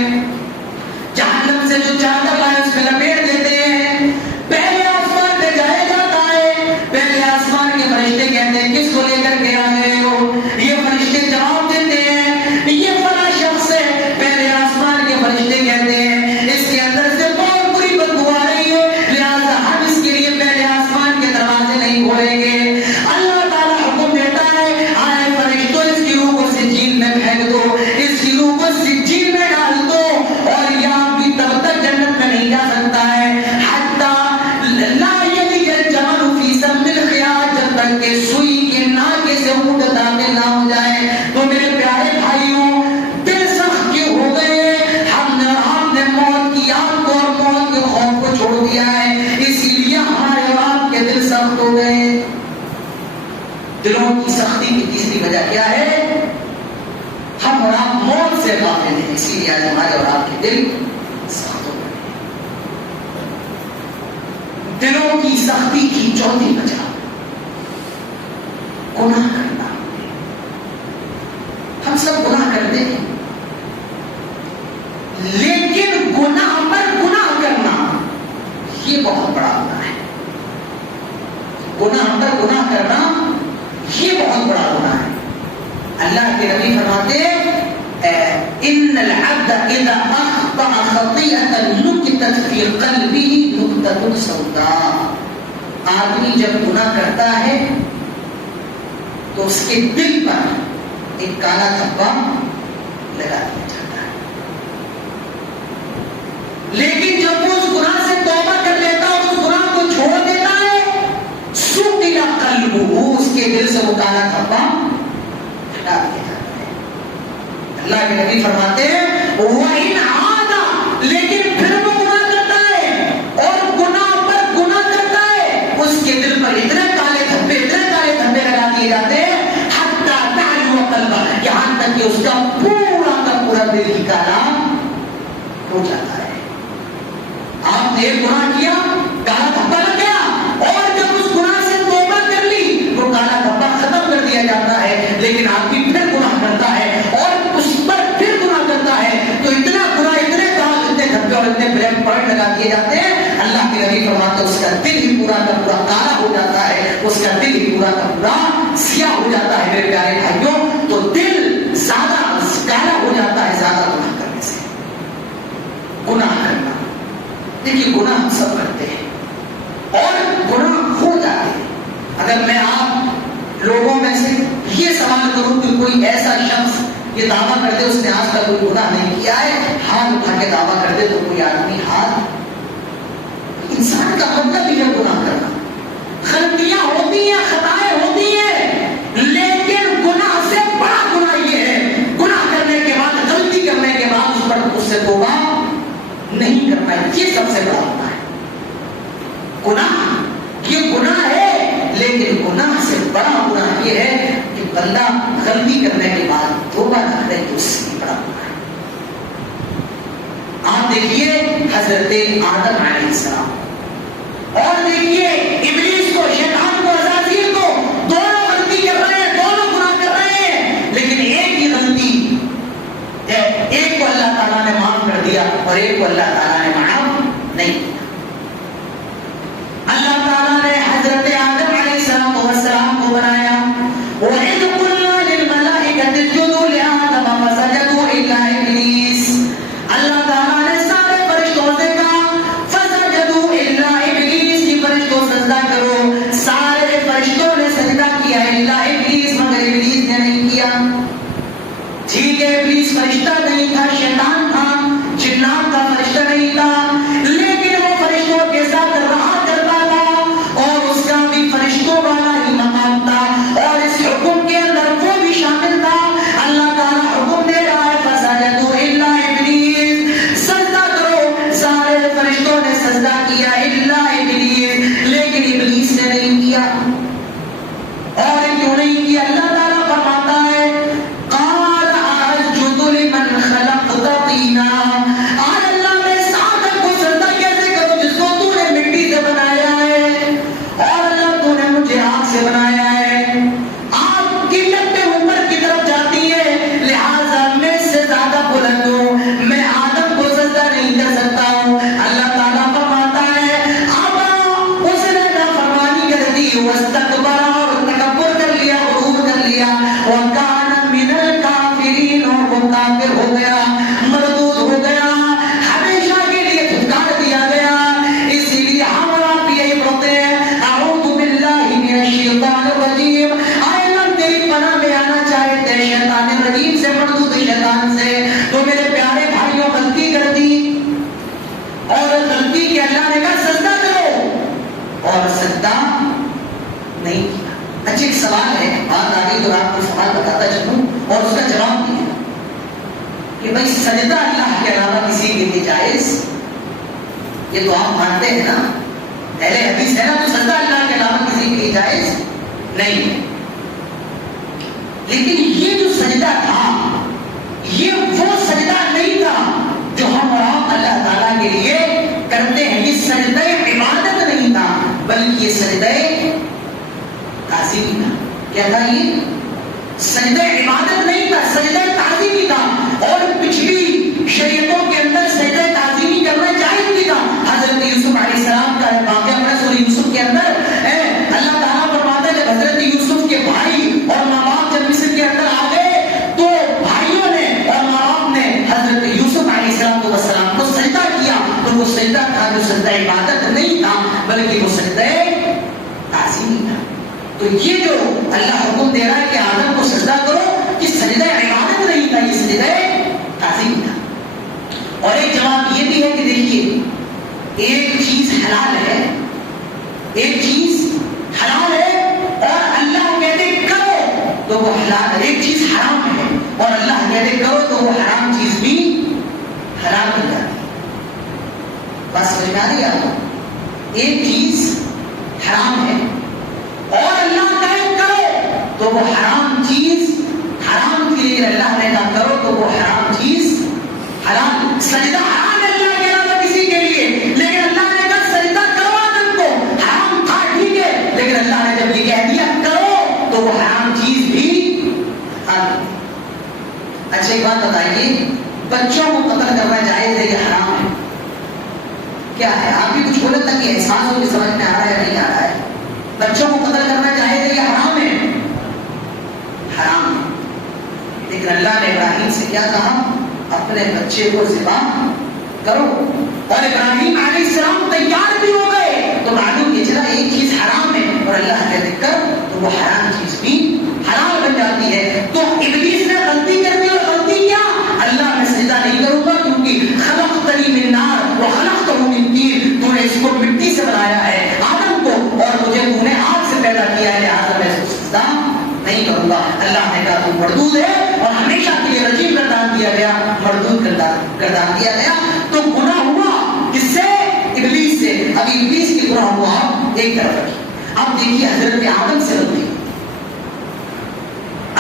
جہنم سے جو چادر لائے اس میں لپیٹ دیتے ہیں، پہلے آسمان پہ جایا جاتا ہے، پہلے آسمان کے فرشتے کہتے ہیں کس کو لے کر کے آ گئے ہو؟ یہ فرشتے جواب دیتے ہیں یہ فلاں شخص ہے، پہلے آسمان کے فرشتے کہتے ہیں اس کے اندر سے بہت بری بدبو آ رہی ہے، لہٰذا ہم اس کے لیے پہلے آسمان کے دروازے نہیں کھولیں گے۔ اللہ تعالیٰ حکم دیتا ہے آئے فرشتوں اس کی روح کو سجین میں پھینک دو، اس کی روح کو سجین میں ڈال دو اور یہاں بھی تب تک جنت میں نہیں جا سکتا ہے حتی لا یلج الجمل فی سم الخیاط، جب تک کہ سوئی کے ناکے سے اونٹ داخل نہ ہو جائے۔ تو میرے پیارے بھائیوں دل سخت کیوں ہو گئے؟ ہم نے موت کی یاد کو اور موت کے خوف کو چھوڑ دیا ہے، اسی لیے ہمارے اور آپ کے دل سخت ہو گئے۔ دلوں کی سختی کی تیسری وجہ کیا ہے؟ ہم اور آپ موت سے غافل ہیں، اسی لیے آج ہمارے اور آپ کے دل سخت ہو گئے۔ دلوں کی سختی کی چوتھی وجہ گناہ کرنا۔ ہم سب گناہ کرتے ہیں لیکن گناہ پر گناہ کرنا یہ بہت بڑا گناہ ہے۔ گناہ پر گناہ کرنا یہ بہت بڑا گناہ ہے۔ اللہ کے نبی فرماتے ان العبد اذا اخطا خطيئة نكتت في قلبه نكتة سوداء. آدمی جب گناہ کرتا ہے تو اس کے دل پر ایک کالا دھبا لگا دیا جاتا ہے. لیکن جب وہ اس گناہ سے توبہ کر لیتا اور اس گناہ کو چھوڑ دیتا ہے سُقِلَ قَلْبُهُ, اس کے دل سے وہ کالا دھبا ہٹا دیا جاتا ہے. اللہ کے نبی فرماتے ہیں وَإِنْ عَادَ, لیکن پھر وہ گناہ کرتا ہے اور گناہ پر گناہ کرتا ہے, اس کے دل پر اتنے کالے دھبے لگا دیے جاتے ہیں حَتَّى تَعْلُوَ قَلْبَهُ, یہاں تک کہ اس کا پورا دل ہی کالا ہو جاتا ہے. آپ نے ایک گناہ کیا, کالا دھبا لگ گیا, اور جب اس گناہ سے توبہ کر لی وہ کالا دھبا ختم کر دیا جاتا ہے. لیکن آدمی پھر گناہ کرتا ہے اور اس پر پھر گناہ کرتا ہے تو اتنا گناہ, اتنے کالا, اتنے دھبے اور اتنے بریک پوائنٹ لگا دیے جاتے ہیں. اللہ کے نبی فرماتے ہیں اس کا دل ہی پورا کا پورا کالا ہو جاتا ہے, اس کا دل ہی پورا کا پورا سیاہ ہو جاتا ہے. میرے پیارے بھائیوں, تو دل زیادہ کالا ہو جاتا ہے زیادہ گناہ کرنے سے. گناہ کرنا, دیکھیے گناہ ہم سب کرتے ہیں اور گناہ ہو جاتے ہیں. اگر میں آپ لوگوں میں سے یہ سوال کروں کہ کوئی ایسا شخص یہ دعویٰ کر دے اس نے آج تک کوئی گناہ نہیں کیا ہے, ہاتھ اٹھا کے دعویٰ کر دے, تو کوئی آدمی ہاتھ, انسان کا مطلب ہی ہے گناہ کرنا. غلطیاں ہوتی ہیں, خطائیں ہوتی ہیں, لیکن گناہ سے بڑا گناہ یہ ہے گناہ کرنے کے بعد, غلطی کرنے کے بعد اس پر اس سے توبہ نہیں کرنا. یہ سب سے بڑا گناہ ہے. گناہ یہ گناہ ہے, لیکن گناہ سے بڑا گناہ یہ ہے کہ بندہ غلطی کرنے کے بعد توبہ نہ کرے, تو اس سے بڑا گناہ ہے. آپ دیکھیے حضرت آدم علیہ السلام اور دیکھیے ابلیس کو, شیطان کو, عزازیل کو, دونوں غلطی کر رہے ہیں, دونوں گناہ کر رہے ہیں, لیکن ایک ہی غلطی, ایک کو اللہ تعالیٰ نے معاف کر دیا اور ایک کو اللہ تعالیٰ نے معاف نہیں کیا. اللہ تعالیٰ نے حضرت آدم علیہ السلام کو بنایا, وَإِذْ قُلْنَا لِلْمَلَائِكَةِ اسْجُدُوا لِآدَمَ فَسَجَدُوا إِلَّا إِبْلِيسَ, اللہ تعالیٰ نے سارے فرشتوں سے کہا فَسَجَدُوا إِلَّا إِبْلِيسَ, یہ فرشتوں سجدہ کرو. سارے فرشتوں نے سجدہ کیا إِلَّا إِبْلِيسَ, مگر ابلیس نے نہیں کیا. ٹھیک ہے, ابلیس فرشتہ نہیں تھا, شیطان تھا, جنات کا فرشتہ نہیں تھا, لیکن وہ فرشتوں کے ساتھ رہا کرتا تھا اور اس کا بھی فرشتوں والا ہی مقام تھا, اور اس حکم کے اندر وہ بھی شامل تھا. اللہ تعالیٰ حکم دے رہا ہے فسجدوا الا ابلیس, سجدہ کرو. سارے فرشتوں نے سجدہ کیا الا ابلیس, لیکن ابلیس نے نہیں کیا. اور کیوں نہیں کیا؟ اللہ تعالیٰ فرماتا ہے قال اسجد لمن خلقت طینا, آج اللہ میں ساتھ کو سجدہ کیسے کروں جس کو تو نے مٹی سے بنایا ہے, اور اللہ تو نے مجھے آگ سے بنایا ہے. آگ کی لپٹیں اوپر کی طرف جاتی ہے, لہٰذا میں سے زیادہ بلند ہوں, میں آدم کو سجدہ نہیں کر سکتا ہوں. اللہ تعالیٰ فرماتا ہے ابا, اس نے نافرمانی کر دی, واستکبر, اور تکبر کر لیا, غرور کر لیا, وکان من الکافرین, اور وہ کافر ہو گیا, مردود ہو گیا, ہمیشہ کے لیے دھتکار دیا گیا. اسی لیے ہم آپ یہی پڑھتے ہیں اعوذ باللہ من الشیطان الرجیم, آئے اللہ تیری پناہ میں آنا چاہتے ہیں شیطان الرجیم سے, مردود شیطان سے. تو میرے پیارے بھائیوں, غلطی کر دی اور غلطی کی اللہ نے کہا سجدہ کرو اور سجدہ نہیں کیا. اچھا ایک سوال ہے, بات آ گئی تو آپ کو سوال بتاتا چلوں اور اس کا جواب دیا کہ بھائی سجدہ اللہ کے علاوہ کسی کے لیے جائز, یہ تو آپ مانتے ہیں نا, اہل حدیث ہے نا, تو سجدہ اللہ کے علاوہ کسی کے لیے جائز نہیں. لیکن یہ جو سجدہ تھا یہ وہ سجدہ نہیں تھا جو ہم اور آپ اللہ تعالیٰ کے لیے کرتے ہیں. یہ سجدہ عبادت نہیں تھا, بلکہ یہ سجدہ تعظیمی تھا. کیا تھا یہ؟ سجدہ عبادت نہیں تھا, سجدہ تعظیمی تھا. اور پچھلی شریعتوں کے اندر سجدہ تعظیمی کرنا جائز بھی تھا. حضرت یوسف علیہ السلام کا واقعہ اپنا سورہ یوسف کے اندر اللہ تعالیٰ فرماتا ہے جب حضرت یوسف کے بھائی اور ماں باپ جب مصر کے اندر آ گئے عبادت نہیں تھا بلکہ وہ سجدہ تعظیم تھا. تو یہ جو اللہ حکم دے رہا ہے کہ آدم کو سجدہ کرو، یہ سجدہ عبادت نہیں تھا، یہ سجدہ تعظیم تھا. اور ایک جواب یہ بھی ہے کہ دیکھیے ایک چیز حلال ہے، ایک چیز حلال ہے اور اللہ کہتے کرو تو وہ حلال ہے. ایک چیز حرام ہے اور اللہ کہتے کرو تو وہ حرام چیز بھی حرام بن جاتی ہے. بات سمجھ میں آ رہی ہے آپ کو؟ ایک چیز حرام ہے اور اللہ کہے کرو تو وہ حرام چیز حرام کے لیے اللہ نے کہا کرو تو وہ حرام چیز حرام. سجدہ حرام ہے اللہ کے علاوہ کسی کے لیے، لیکن اللہ نے کہا سجدہ کرو آدم کو. حرام تھا ٹھیک ہے، لیکن اللہ نے جب یہ کہہ دیا کرو تو وہ حرام چیز بھی حرام. اچھا ایک بات بتائیے، بچوں کو قتل کرنا جائز ہے یا حرام ہے؟ کیا ہے؟ آپ بھی کچھ بولے تاکہ احساس ہو کہ سمجھ میں آ رہا ہے یا نہیں آ رہا ہے. بچوں کو قتل کرنا جائز ہے یا حرام ہے؟ حرام ہے. لیکن اللہ نے ابراہیم سے کیا کہا؟ اپنے بچے کو ذبح کرو. اور ابراہیم علیہ السلام تیار بھی ہو گئے. تو معلوم یہ چلا ایک چیز حرام ہے اور اللہ کہتے کر تو وہ حرام چیز بھی حرام بن جاتی ہے. تو ابلیس نے غلطی کر دی اور غلطی کیا؟ اللہ میں سجدہ نہیں کروں گا کیونکہ خلقتنی من نار وخلقتہ من طین، تو نے اس کو مٹی سے بنایا ہے آدم کو اور مجھے تو نے آگ سے پیدا کیا ہے، لہٰذا میں اس کو سجدہ نہیں کروں گا. اللہ نے کہا تو مردود ہے اور ہمیشہ کے لیے رجیم گردان دیا گیا، مردود گردان دیا گیا. تو گناہ ہوا کس سے؟ ابلیس سے. اب ابلیس کی گناہ ہوا ایک طرف رکھی. اب دیکھیے حضرت آدم سے غلطی.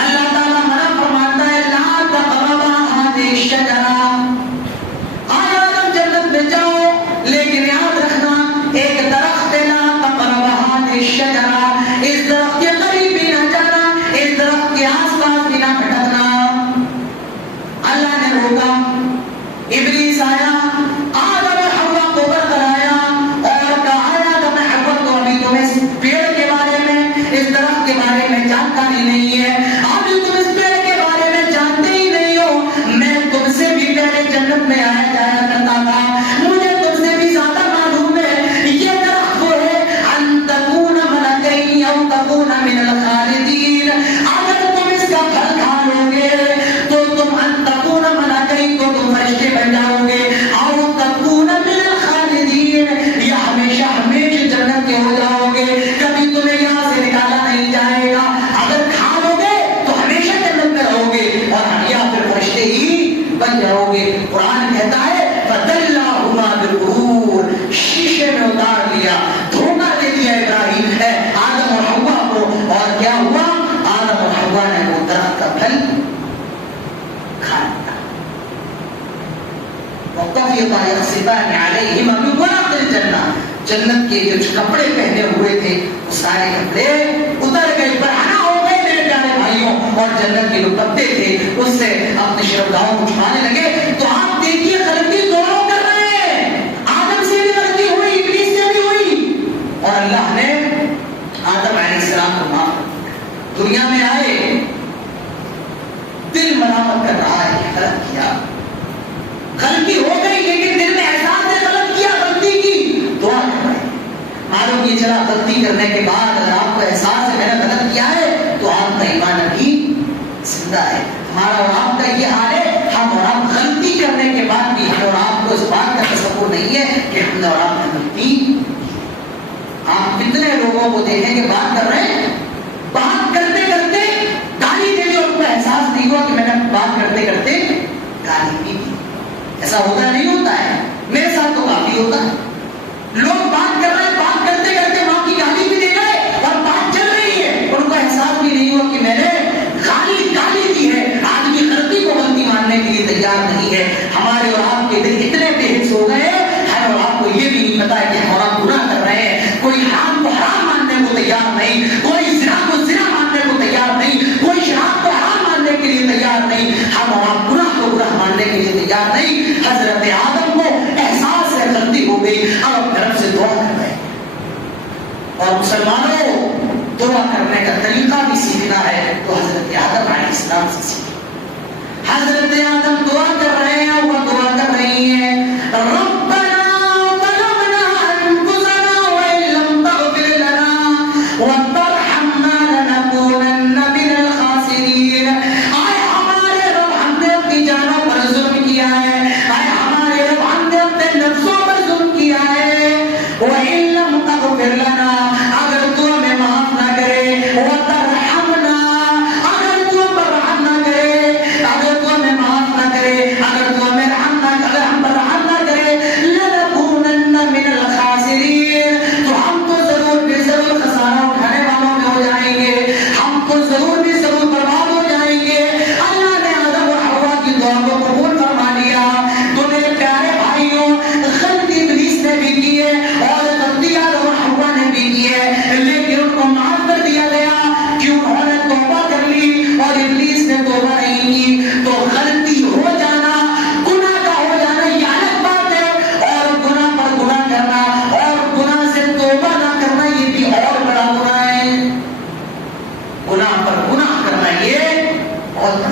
اللہ تعالیٰ منع فرماتا ہے لا تقربا هذه الشجرة، آج آدم جنت میں جاؤ لیکن یاد رکھنا ایک درخت ہے لا تقربا هذه الشجرة، اس درخت کے قریب بھی نہ جانا، اس درخت کے آس پاس بھی نہ بھٹکنا. اللہ نے روکا. ابلیس آیا آدم اور حوا کو برقرایا اور کہا آدم اور حوا کو ابھی تمہیں اس پیڑ کے بارے میں اس درخت کے بارے میں جانکاری نہیں ہے، ابھی تم اس پیڑ کے بارے میں جانتے ہی نہیں ہو. میں تم سے بھی پہلے جنت میں آیا جایا کرتا تھا، مجھے تم سے بھی زیادہ معلوم ہے. یہ درخت وہ ہے ان تکون ملکین او تکون من الخالدین، اگر تم اس کا پھل کھا لو گے تو تم ان تکون ملکین تو تم فرشتے بن جاؤ گے، او تکون من الخالدین یا ہمیشہ ہمیشہ جنت کے ہو جاؤ گے، کبھی تمہیں یہاں سے نکالا نہیں جائے گا. اگر کھا لو گے تو ہمیشہ جنت میں رہو گے اور یا پھر فرشتے ہی بن جاؤ گے. قرآن کہتا ہے فَدَلَّاهُمَا بِالْغُرُورِ، شیشے میں اتار لیا، دھوکہ دے دیا ابراہیم ہے آدم اور حوا کو. اور کیا ہوا؟ آدم اور حوا نے وہ درخت کا پھل کھا لیا. وَطَفِقَا يَخْصِفَانِ عَلَيْهِمَا مِنْ وَرَقِ الْجَنَّةِ، جنت کے جو کپڑے پہنے ہوئے تھے وہ سارے کپڑے اتر گئے، برہنہ ہو گئے میرے پیارے بھائیوں. اور جنت کے جو پتے تھے اس سے اپنے شرمگاہوں کو چھپانے لگے. تو آپ دیکھیے غلطی دونوں کر رہے ہیں، آدم سے بھی غلطی ہوئی، ابلیس سے بھی ہوئی. اور اللہ نے آدم علیہ السلام کو معاف کیا. دنیا میں آئے دل ملامت کر رہا ہے غلط کیا، غلطی ہو گئی لیکن دل میں احساس ہے غلط کیا، غلطی کی دعا کر رہے ہیں. معلوم یہ چلا غلطی کرنے کے بعد اگر آپ کو احساس ہے میں نے غلط کیا ہے تو آپ کا ایمان ابھی زندہ ہے. ہمارا اور آپ کا یہ حال ہے، ہم اور آپ غلطی کرنے کے بعد بھی ہم اور آپ کو اس بات کا تصور نہیں ہے کہ ہم نے اور آپ نے غلطی. آپ کتنے لوگوں کو دیکھیں کہ بات کر رہے ہیں، بات کرتے کرتے گالی دے دی اور ان کو احساس نہیں ہوا کہ میں نے بات کرتے کرتے گالی دی. ایسا ہوتا نہیں ہوتا ہے؟ میرے ساتھ تو کافی ہوتا ہے. لوگ بات کر رہے ہیں، بات کرتے کرتے ماں کی گالی بھی دے گئے اور بات چل رہی ہے، ان کو احساس بھی نہیں ہوا کہ میں نے گالی دی ہے. آدمی غلطی کو غلطی ماننے کے لیے تیار نہیں ہے. ہمارے اور آپ کے دل اتنے بے حس ہو گئے ہم اور آپ کو یہ بھی نہیں پتا ہے کہ ہم اور آپ گناہ کر رہے ہیں. کوئی حرام کو حرام ماننے کو تیار نہیں، کوئی زنا کو زنا ماننے کو تیار نہیں، کوئی شراب کو حرام ماننے کے لیے تیار نہیں. ہم اور آپ گناہ کو گناہ ماننے کے لیے تیار نہیں. حضرت آدم کو احساس ہے غلطی ہو گئی، اب اپنے رب سے دعا کر رہے ہیں. اور مسلمانوں دعا کرنے کا طریقہ بھی سیکھنا ہے تو حضرت آدم علیہ السلام سے سیکھیں. حضرت آدم دعا کر رہے ہیں، وہ دعا کر رہی ہیں ربنا ظلمنا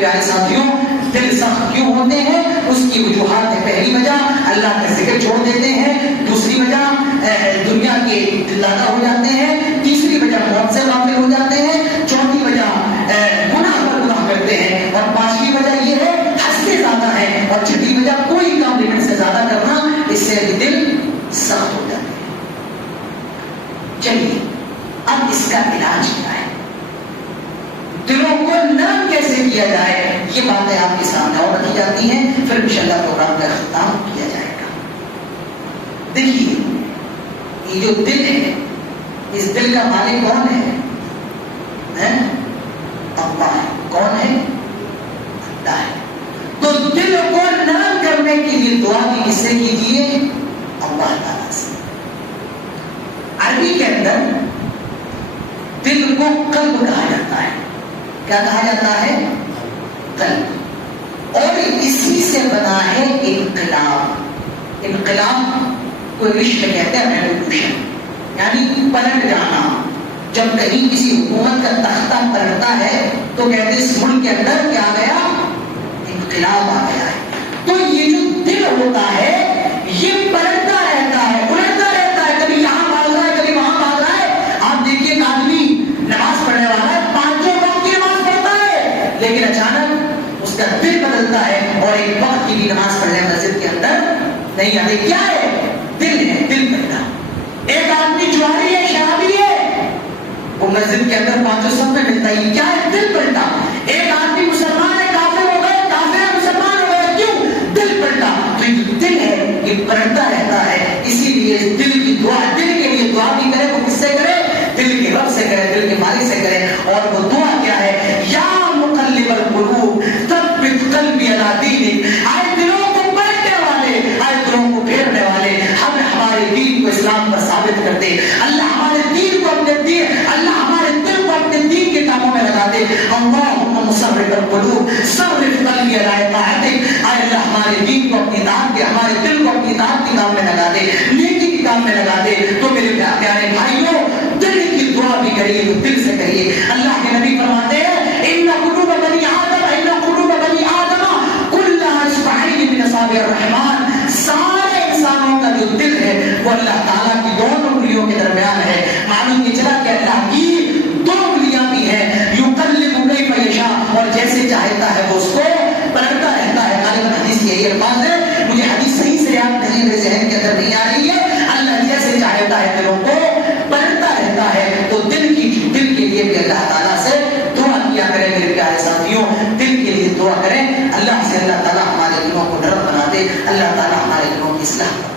پیارے ساتھیوں دل سخت کیوں ہوتے ہیں؟ اس کی وجوہات ہے. پہلی وجہ اللہ کا ذکر چھوڑ دیتے ہیں. دوسری وجہ دنیا کے دلدادہ ہو جاتے ہیں. تیسری وجہ موت سے غافل ہو جاتے ہیں. چوتھی وجہ گناہ پر گناہ کرتے ہیں. اور پانچویں وجہ یہ ہے ہنستے زیادہ ہے. اور چھٹی وجہ کوئی کام لمٹ سے زیادہ کرنا، اس سے دل سخت ہو جاتے ہیں. چلیے اب اس کا علاج کیا ہے؟ دلوں کو نرم کیسے کیا جائے؟ یہ باتیں آپ کے سامنے اور رکھی جاتی ہیں، پھر انشاءاللہ پروگرام کا اختتام کیا جائے گا. دیکھیے یہ جو دل ہے، اس دل کا مالک کون ہے؟ اللہ ہے. کون ہے؟ اللہ ہے. تو دل کو نرم کرنے کے لیے دعا بھی کس سے کیجیے؟ اللہ تعالیٰ سے. عربی کے اندر دل کو قلب کہا جاتا ہے. کیا کہا جاتا ہے؟ قلب. اور اسی سے بنا ہے انقلاب. انقلاب کو انگلش میں کہتے ہیں ریولیوشن، یعنی پلٹ جانا. جب کہیں کسی حکومت کا تختہ پلٹتا ہے تو کہتے ہیں اس ملک کے اندر کیا گیا؟ انقلاب آ گیا ہے. تو یہ جو دل ہوتا ہے یہ پلٹتا رہتا ہے، الٹتا رہتا ہے. کبھی یہاں بھاگ رہا ہے، کبھی وہاں بھاگ رہا ہے. آپ دیکھیے ایک آدمی نماز پڑھنے والا ہے، 5 وقت کی نماز پڑھتا ہے، لیکن اچانک اس کا دل بدلتا ہے اور ایک وقت کی بھی نماز پڑھنے مسجد کے اندر نہیں آتے. کیا ہے؟ دل ہے، دل بدلا. ایک آدمی جواری ہے، شرابی ہے، وہ مسجد کے اندر 5 سب میں ملتا ہے. کیا ہے؟ دل پلٹا. ایک آدمی مسلمان ہے، کافر ہو گئے، کافر ہے مسلمان ہو گئے. کیوں؟ دل پلٹا. تو یہ دل ہے یہ پلٹتا رہتا ہے. اسی لیے دل کی دعا، دل کے لیے دعا بھی کرے وہ کس سے کرے؟ دل کے رب سے کرے، دل کے مالک سے کرے. اور وہ دعا کیا ہے؟ یا مقلب القلوب ثبت قلبی علی دینک. آئے دلوں کو پلٹنے والے، آئے دلوں کو پھیرنے والے، ہمیں ہمارے دین کو اسلام پر ثابت کر دے. اللہ ہمارے دین کو اپنے دین، اللہ ہمارے دل کو اپنے دین کے کاموں میں لگا دے. اللہم مصرف القلوب صرف قلبی علی طاعتک. آئے اللہ ہمارے دین کو اپنی اطاعت کے، ہمارے دل کو اپنی اطاعت کے کام میں لگا دے، نیکی کے کام میں لگا دے. تو میرے پیارے بھائیوں دل کی دعا بھی کریے تو دل سے کریے. اللہ کے نبی فرماتے ہیں ان قلوب بنی آدم، ان قلوب بنی آدم کلها اصبعین من اصابع الرحمن. سارے انسانوں کا جو دل ہے وہ اللہ تعالیٰ کی دونوں انگلیوں کے درمیان ہے. معلوم یہ چلا کہ اللہ کی 2 انگلیاں بھی ہیں. یقلب کیف یشاء، اور جیسے چاہتا ہے وہ اس کو پلٹتا رہتا ہے. غالباً حدیث کے یہ الفاظ ہے، مجھے حدیث صحیح سے یاد نہیں، میرے ذہن کے اندر نہیں آ رہی ہے. اللہ جیسے چاہتا ہے دلوں کو پلٹتا رہتا ہے. تو دل کے لیے بھی اللہ تعالیٰ سے دعا کیا کریں میرے پیارے ساتھیوں. دل کے لیے دعا کریں اللہ سے، اللہ تعالیٰ ہمارے دلوں کو نرم بنا دے، اللہ تعالیٰ ہمارے دلوں کی اصلاح کرے.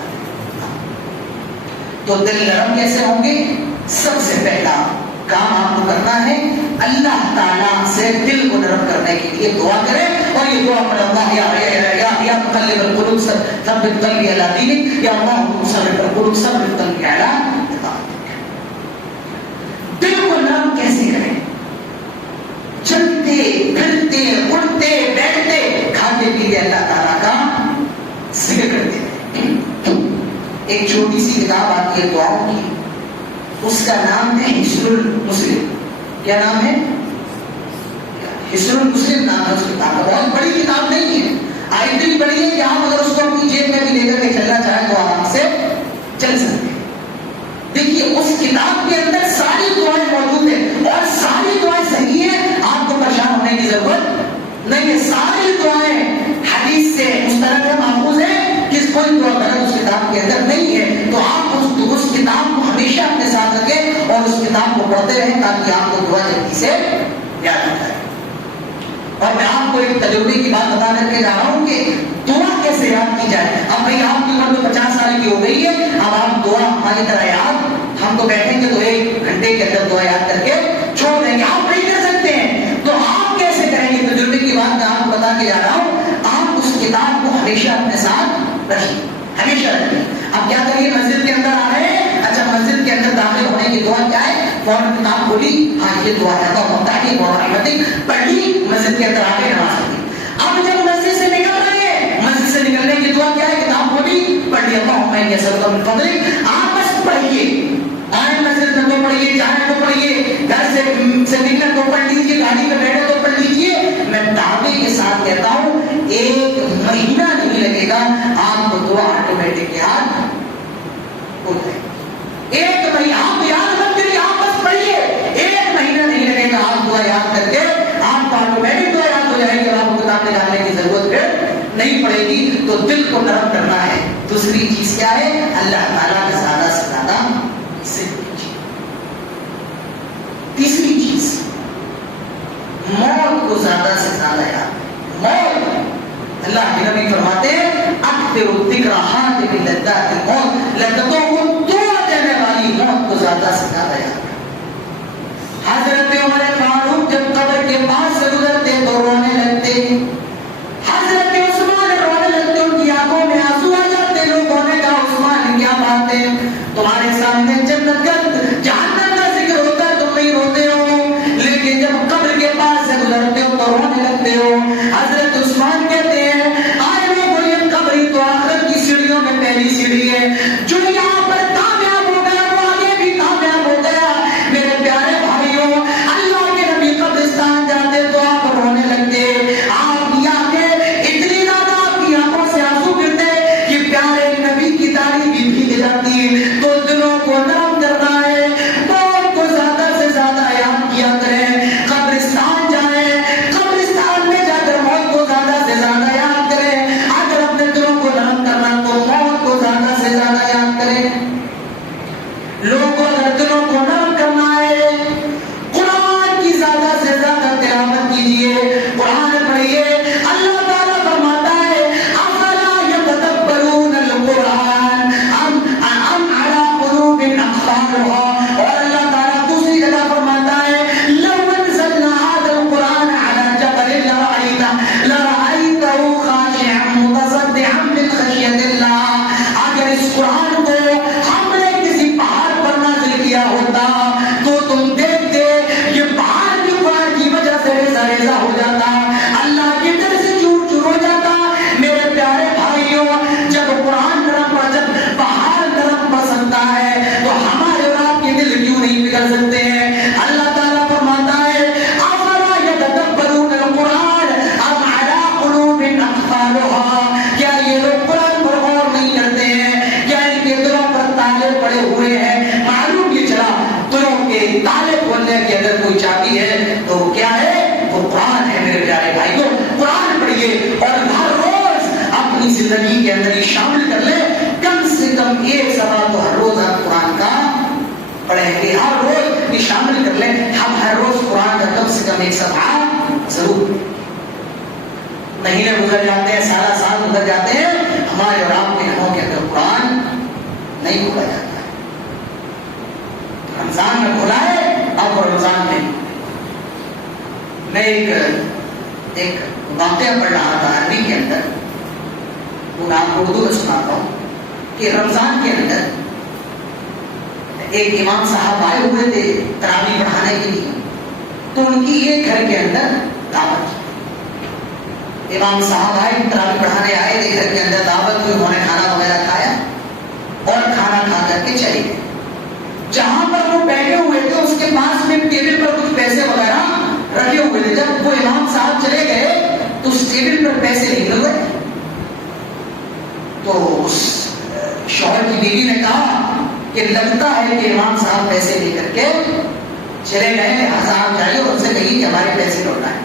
تو دل نرم کیسے ہوں گے؟ سب سے پہلا کام آپ کو کرنا ہے اللہ تعالیٰ سے دل کو نرم کرنے کے لیے دعا کریں. اور یہ دعا پڑھ اللہ یا مقلب القلوب ثبت قلبی علی دینک، یا اللہ مصرف القلوب ثبت قلبی علی طاعتک. دل کو نرم کیسے کریں؟ چلتے پھرتے اٹھتے بیٹھتے کھاتے پیتے اللہ تعالیٰ کا ذکر کرتے ہیں. ایک چھوٹی سی کتاب آتی ہے دعاؤں کی، اس کا نام ہے حصن المسلم. کیا نام ہے؟ حصن المسلم نام ہے اس کتاب کا. بہت بڑی کتاب نہیں ہے، آئے اتنی بڑی ہے کہ آپ اگر اس کو اپنی جیب میں بھی لے کر کے چلنا چاہیں تو آرام سے چل سکتے ہیں. دیکھیے اس کتاب کے اندر ساری دعائیں موجود ہیں اور ساری دعائیں صحیح ہیں، آپ کو پریشان ہونے کی ضرورت نہیں ہے. ساری دعائیں حدیث سے مستند ہے، محفوظ ہے. کوئی دعا غلط اس کتاب کے اندر نہیں ہے. تو آپ اس کتاب کو ہمیشہ اپنے ساتھ رکھیں اور اس کتاب کو پڑھتے رہیں تاکہ آپ کو دعا جلدی سے یاد آ جائے. اور میں آپ کو ایک تجربے کی بات بتا کر کے جا رہا ہوں کہ دعا کیسے یاد کی جائے. اب بھائی آپ کی عمر تو 50 سال کی ہو گئی ہے، اب آپ دعا ہماری طرح یاد، ہم تو بیٹھیں گے تو 1 گھنٹے کے اندر دعا یاد کر کے چھوڑ دیں گے. آپ نہیں کر سکتے ہیں تو آپ کیسے کریں گے؟ تجربے کی بات میں آپ کو بتا کے جا رہا ہوں. آپ اس کتاب کو ہمیشہ اپنے ساتھ رکھیں، ہمیشہ رکھیں. اب کیا کریے؟ مسجد کے اندر آ رہے ہیں، اچھا مسجد کے اندر داخل ہونے کی دعا کیا ہے؟ فوراً کتاب کھولی، ہاں یہ دعا ہے تو مفتاحی و رحمتک پڑھی، مسجد کے اندر آ کے نماز پڑھی. اب جب مسجد سے نکل رہے ہیں، مسجد سے نکلنے کی دعا کیا ہے؟ کتاب کھولی، پڑھی اللہم انی اسألک من فضلک. آپ بس پڑھیے، آئے مسجد میں تو پڑھیے، جائیں تو پڑھیے، گھر سے نکلے تو پڑھ لیجیے، گاڑی میں بیٹھے تو پڑھ لیجیے. میں دعوے نرم کرنا ہے. دوسری چیز کیا ہے؟ اللہ تعالیٰ کا زیادہ سے زیادہ ذکر کیجیے. تیسری چیز موت کو زیادہ سے زیادہ یاد. موت اللہ کے نبی فرماتے ہیں اکثر الذکر حاتم لذات الموت، لذتوں کو توڑ دینے والی موت کو زیادہ سے زیادہ یاد. حضرت عمر فاروق جب قبر کے پاس سے گزرتے تو رونے لگتے. حضرت عثمان رونے لگتے، ان کی آنکھوں میں آنسو آ جاتے. لوگوں نے کہا عثمان کیا بات ہے، تمہارے سامنے جنت کا جہنم کا ذکر ہوتا ہے تم نہیں روتے ہو، لیکن جب قبر کے پاس سے گزرتے ہو تو رونے لگتے ہو. حضرت عثمان کہتے ہیں آئے لوگوں یہ قبر ہی تو آخرت کی سیڑھیوں میں پہلی سیڑھی ہے، جو یہاں پر کامیاب ہو گیا وہ آگے بھی کامیاب ہو گیا. میرے پیارے بھائیوں، اللہ کے نبی قبرستان جاتے تو آپ رونے لگتے. آپ کی آنکھیں اتنی زیادہ آپ کی آنکھوں سے آنسو گرتے کہ پیارے نبی کی داڑھی بھی بھیگ جاتی. تو دلوں کو نرم کرنا ہے، موت کو زیادہ سے زیادہ یاد کیا کریں. قبرستان جائیں، قبرستان میں جا کر موت کو زیادہ سے زیادہ یاد کریں. اگر اپنے دلوں کو نرم کرنا تو موت کو زیادہ سے زیادہ یاد کریں. لوگوں کو اگر دلوں کو نرم کرنا ہے، قرآن کی زیادہ سے زیادہ تلاوت کیجیے، قرآن پڑھیے. اللہ تعالیٰ فرماتا ہے افلا یتدبرون القرآن ام علی قلوب اقفالها. اور اللہ تعالیٰ دوسری جگہ فرماتا ہے لو انزلنا هذا القرآن على جبل لرأيته خاشعا متصدعا من خشية الله. اگر اس قرآن کو ہم نے کسی پہاڑ پر نازل کیا ہوتا تو تم دیکھتے یہ پہاڑ بھی قرآن کی وجہ سے ریزہ ریزہ ہو جاتا، اللہ کے در سے چور چور ہو جاتا. میرے پیارے بھائیوں، جب قرآن نرم پر جب پہاڑ نرم پر سکتا ہے تو ہمارے اور آپ کے دل کیوں نہیں بگڑ سکتے ہیں؟ اللہ تعالیٰ فرماتا ہے افلا یتدبرون القرآن ام علی قلوب اقفالها. کیا یہ لوگ قرآن پر غور نہیں کرتے ہیں؟ کیا ان کے دلوں پر تالے پڑے ہوئے ہیں؟ معلوم یہ چلا دلوں کے تالے کھولنے کی اگر کوئی چابی ہے تو وہ کیا ہے؟ وہ قرآن ہے. میرے پیارے بھائیوں، قرآن پڑھیے اور ہر روز اپنی زندگی کے اندر یہ شامل کر لیں. کم سے کم ایک صفحہ تو ہر روز آپ قرآن کا پڑھیں گے. ہر روز یہ شامل کر لیں. ہم ہر روز قرآن کا کم سے کم ایک صفحہ ضرور. مہینے گزر جاتے ہیں، سارا سال گزر جاتے ہیں، ہمارے اور آپ کے گھروں کے اندر قرآن نہیں کھولا جاتا ہے. رمضان میں کھولا ہے، اب رمضان میں ایک واقعہ پڑھ رہا تھا عربی کے اندر، وہ میں آپ کو اردو میں سناتا ہوں کہ رمضان کے اندر ایک امام صاحب آئے ہوئے تھے تراویح پڑھانے کے لیے. تو ان کی ایک گھر کے اندر دعوت تھی. امام صاحب آئے تراویح پڑھانے آئے تھے، گھر کے اندر دعوت ہوئی، انہوں نے کھانا وغیرہ کھایا اور کھانا کھا کر کے چلے گئے. جہاں پر وہ بیٹھے ہوئے تھے اس کے پاس میں ٹیبل پر کچھ پیسے وغیرہ رکھے ہوئے تھے. جب وہ امام صاحب چلے گئے تو اس ٹیبل پر پیسے نکل گئے. تو اس شوہر کی بیوی نے کہا کہ لگتا ہے کہ امام صاحب پیسے لے کر کے چلے گئے، لہٰذا آپ جائیے اور ان سے کہیے کہ ہمارے پیسے لوٹائیں.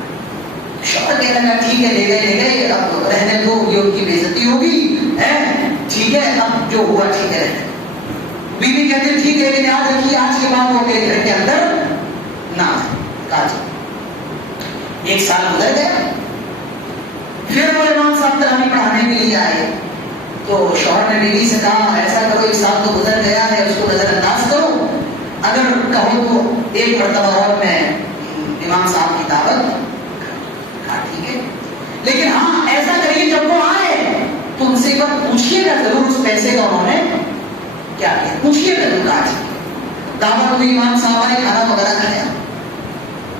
شوہر کہنے لگا ٹھیک ہے، لے گئے، اب رہنے دو، یہ ان کی بے عزتی ہوگی، ٹھیک ہے، اب جو ہوا ٹھیک ہے. بیوی کہتے ٹھیک ہے، لیکن یاد رکھیے آج کے بعد ہو کے گھر کے اندر نہ آئے. ایک سال گزر گیا، پھر وہ امام صاحب تراویح پڑھانے کے لیے آئے. تو شوہر نے بیوی سے کہا ایسا کرو، ایک سال تو گزر گیا ہے، اس کو نظر انداز کرو، اگر کہو تو ایک مرتبہ اور میں امام صاحب کی دعوت. ٹھیک ہے، لیکن ہاں ایسا کریے جب وہ آئے تو ان سے ایک بار پوچھیے گا ضرور اس پیسے کا انہوں نے کیا کیا، پوچھیے گا ضرور. آج دعوت میں امام صاحب نے کھانا وغیرہ کھایا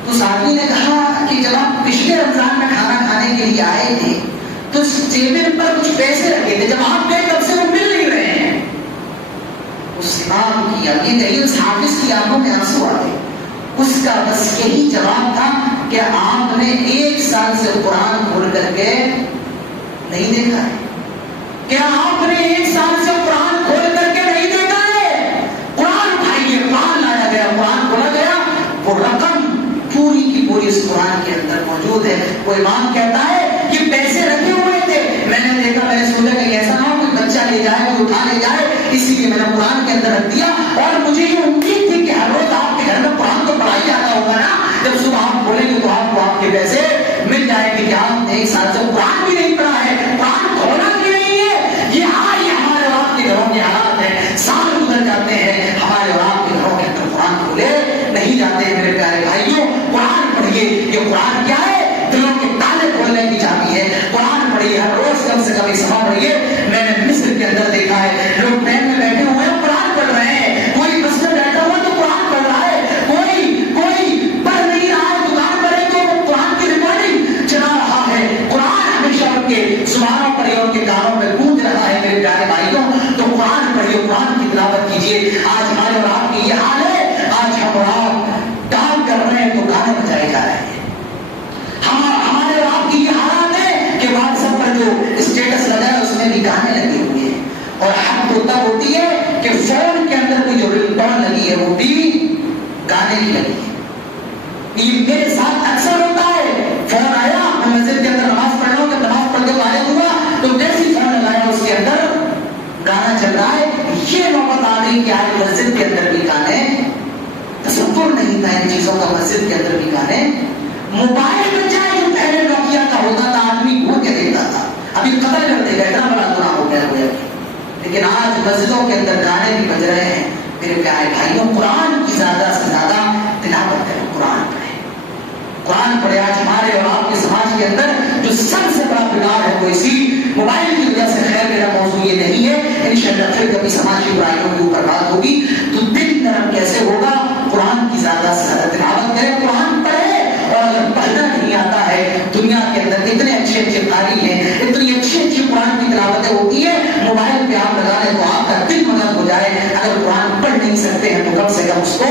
تو ساتھی نے کہا کہ جب آپ پچھلے رمضان میں کھانا کھانے کے لیے آئے تھے تو اس ٹیبل پر کچھ پیسے رکھے تھے، جب آپ گئے تب سے وہ مل نہیں رہے ہیں. اس امام کی عقیدت، اس حافظ کی آنکھوں میں آنسو آ گئے. اس کا بس یہی جواب تھا کہ آپ نے ایک سال سے قرآن کھول کر کے نہیں دیکھا ہے. کیا آپ نے ایک سال سے قرآن کھول کر کے نہیں دیکھا ہے؟ قرآن اٹھائیے، قرآن لایا گیا، قرآن کھولا گیا، وہ رقم پوری کی پوری اس قرآن کے اندر موجود ہے. وہ امام کہتا ہے کہ پیسے رکھے ہوئے تھے، میں میں نے دیکھا، میں نے سوچا کہ ایسا نہ ہو کوئی بچہ لے جائے، کوئی اٹھا لے جائے، اسی لیے میں نے قرآن کے اندر رکھ دیا. اور مجھے یہ امید تھی کہ ہر روز آپ کے گھر میں قرآن تو پڑھائی جاتا ہوگا نا. جب صبح آپ بولیں گے تو آپ کو آپ کے پیسے مل جائیں گے کہ آپ نے ایک سال سے قرآن بھی نہیں پڑھا ہے. قرآن کھولا بھی نہیں ہے. یہ ہمارے اور آپ کے گھروں کے حالات ہیں. سال گزر جاتے ہیں، ہمارے اور آپ کے گھروں کے اندر قرآن کھولے نہیں جاتے. میرے پیارے بھائیوں، قرآن پڑھیے. یہ قرآن کیا ہے؟ دلوں کے تالے کھولنے کی چابی ہے. قرآن پڑھیے، ہر روز کم سے کم ایک صفحہ پڑھیے. میں نے مصر کے اندر دیکھا ہے، لوگ ٹرین میں بیٹھے ہوئے ہیں قرآن پڑھ رہے ہیں. کوئی بس میں بیٹھا ہوا تو قرآن پڑھ رہا ہے. کوئی پڑھ نہیں رہا ہے، دکان پر ہے تو قرآن کی ریکارڈنگ چلا رہا ہے. قرآن ہمیشہ ان کے زبانوں پر یا ان کے کانوں میں گونج رہا ہے. میرے پیارے بھائیوں، تو قرآن پڑھیے، قرآن کی تلاوت کیجیے. آج ہمارے اور آپ کی یہ حال ہے. آج ہم اور آپ کام کر رہے ہیں تو گانے بجائے جا رہے ہیں. ہمارے اور آپ کی یہ حالات ہے کہ واٹس ایپ پر جو اسٹیٹس لگا ہے اس میں بھی گانے لگے ہوئے ہیں. اور حق تو تب ہوتی ہے کہ فون کے اندر کوئی جو رنگ ٹون لگی ہے وہ بھی گانے کی لگی ہے. یہ میرے ساتھ اکثر ہوتا ہے. فون آیا، میں مسجد کے اندر نماز پڑھ رہا ہوں، کہ نماز پڑھ کے فارغ ہوا تو جیسے فون لگایا اس کے اندر گانا چل رہا ہے. یہ نوبت آ گئی کہ آج مسجد کے اندر بھی گانے. تصور نہیں تھا ان چیزوں کا. مسجد کے اندر بھی گانے. موبائل میں چاہے جو پہلے نوکیا کا ہوتا تھا آدمی گھوم کے دیکھتا تھا، ابھی قتل کر دے گا، اتنا بڑا گناہ ہو گیا ہوا. لیکن آج مسجدوں کے اندر گانے بھی بج رہے ہیں. میرے پیارے بھائیوں، قرآن کی زیادہ سے زیادہ تلاوت کریں. قرآن پڑھیں، قرآن پڑھے. آج ہمارے اور آپ کے سماج کے اندر جو سب سے بڑا بگاڑ ہے وہ اسی موبائل کی وجہ سے. خیر میرا موضوع یہ نہیں ہے، انشاءاللہ پھر کبھی سماجی برائیوں کے اوپر بات ہوگی. تو دل نرم کیسے ہوگا؟ قرآن کی زیادہ سے زیادہ تلاوت کریں، قرآن پڑھے. اور اگر پڑھنا نہیں آتا ہے، دنیا کے اندر اتنے اچھے اچھے قاری ہیں، اتنی اچھی اچھی قرآن کی تلاوتیں ہوتی ہیں. موبائل پہ آپ لگا لیں تو آپ کا دل مدد ہو جائے. اگر قرآن پڑھ نہیں سکتے ہیں تو کم سے کم اس کو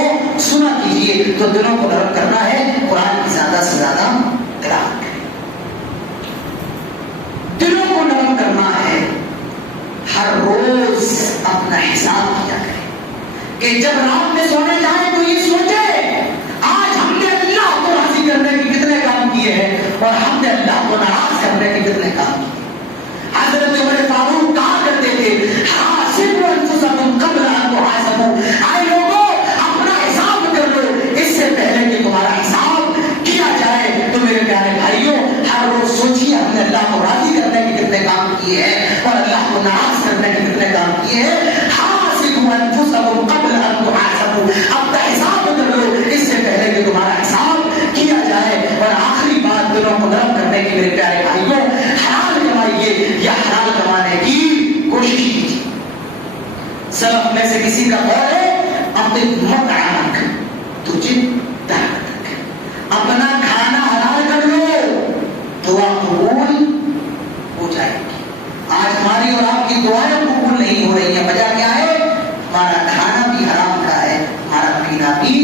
سنا کیجیے. تو دلوں کو نرم کرنا ہے، قرآن کی زیادہ سے زیادہ تلاوت کریں. دلوں کو نرم کرنا ہے. ہر روز اپنا حساب کیا کریں کہ جب رات میں سونے جائیں تو یہ سوچے آج ہم نے اللہ کو راضی کرنے کے کتنے کام کیے ہیں اور ہم نے اللہ کو ناراض کرنے کے کتنے کام کیے. حضرت عمر فاروق کہا کرتے تھے، حاسبوا انفسکم قبل ان تحاسبوا. آئے لوگوں، اپنا حساب کر لو اس سے پہلے کہ تمہارا حساب کیا جائے. تو میرے پیارے بھائیوں، ہر روز سوچیے ہم نے اللہ کو راضی کرنے کے کتنے کام کیے ہیں اور اللہ کو ناراض کرنے کے کتنے کام کیے ہیں. حاسبوا انفسکم قبل ان تحاسبوا. اپنا حساب کر لو اس سے پہلے کہ تمہارا حساب کیا جائے. اور آخری بات دلوں کو نرم کرنے کی میرے پیارے بھائیوں، حلال کمائیے یا حلال کمانے کی کوشش کیجیے. سلف میں سے کسی کا قول ہے، اپنے مطعمک تجھے طاقت رکھ. اپنا کھانا حلال کر لو، دعا قبول ہو جائے گی. آج ہماری اور آپ کی دعائیں قبول نہیں ہو رہی ہیں. وجہ کیا ہے؟ ہمارا کھانا بھی حرام کا ہے، ہمارا پینا بھی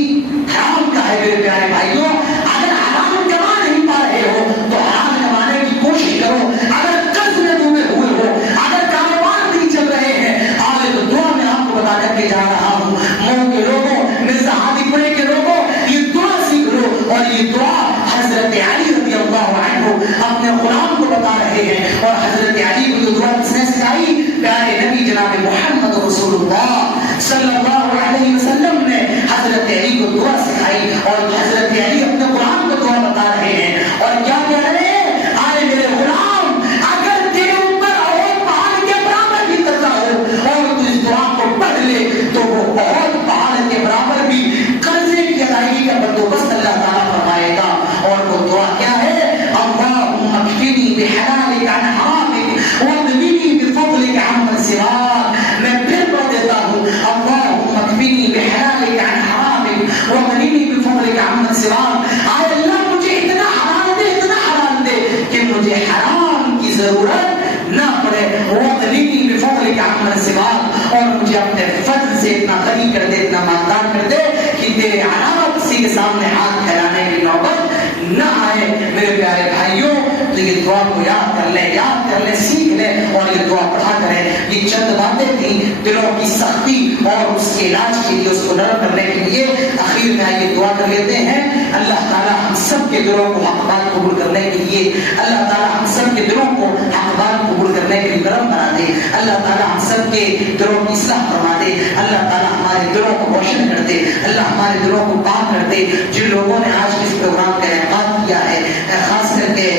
حرام کا ہے. میرے پیارے بھائیوں، اگر حرام کما نہیں پا رہے ہو تو حرام کمانے کی کوشش کرو. اگر قرض میں ڈوبے ہوئے ہو، اگر کاروبار نہیں چل رہے ہیں، آگے تو دعا میں آپ کو بتا کر کے جا رہا ہوں. مئو کے لوگوں، مرزا ہادی پورے کے لوگوں، یہ دعا سیکھ لو. اور یہ دعا حضرت علی رضی اللہ عنہ اپنے غلام کو بتا رہے ہیں. اور حضرت علی کو یہ دعا کس نے سکھائی؟ پیارے نبی جناب محمد رسول اللہ صلی اللہ علیہ وسلم نے حضرت علی کو دعا سکھائی. اور حضرت علی اپنے غلام کو دعا بتا رہے ہیں. اور کیا کہہ رہے ہیں؟ آئے میرے غلام، اگر تیرے اوپر اور پہاڑ کے برابر بھی قرضہ ہو اور تو اس دعا کو پڑھ لے تو وہ اور پہاڑ کے برابر بھی قرضے کی ادائیگی کا بندوبست اللہ تعالیٰ فرمائے گا. اور وہ دعا کیا ہے؟ اللہم اکفنی بحلالک عن حرامک واغننی بفضلک عمن سواک. میں پھر پڑھ دیتا ہوں، اللہم اکفنی بحلالک عن حرامک واغننی بفضلک عمن سواک. آئے اللہ مجھے اتنا حلال دے کہ مجھے حرام کی ضرورت نہ پڑے. واغننی بفضلک عمن سواک. اور مجھے اپنے فضل سے اتنا غنی کر دے، اتنا مالدار کر دے کہ تیرے علاوہ کسی کے سامنے ہاتھ پھیلانے کی نوبت نہ آئے. میرے پیارے بھائیوں، تو یہ دعا کو یاد کر لیں، سیکھ لیں اور یہ دعا پڑھا کریں. یہ چند باتیں تھیں دلوں کی سختی اور اس کے علاج کے لیے، اس کو نرم کرنے کے لیے. اخیر میں یہ دعا کر لیتے ہیں، اللہ تعالیٰ ہم سب کے دلوں کو حق بات قبول کرنے کے لیے اللہ تعالیٰ ہم سب کے دلوں کو حق بات قبول کرنے کے لیے نرم بنا دے. اللہ تعالیٰ ہم سب کے دلوں کی اصلاح فرما دے. اللہ تعالیٰ ہمارے دلوں کو روشن کر دے. اللہ ہمارے دلوں کو پاک کر دے. جن لوگوں نے آج اس پروگرام کا انعقاد کیا ہے, خاص کر کے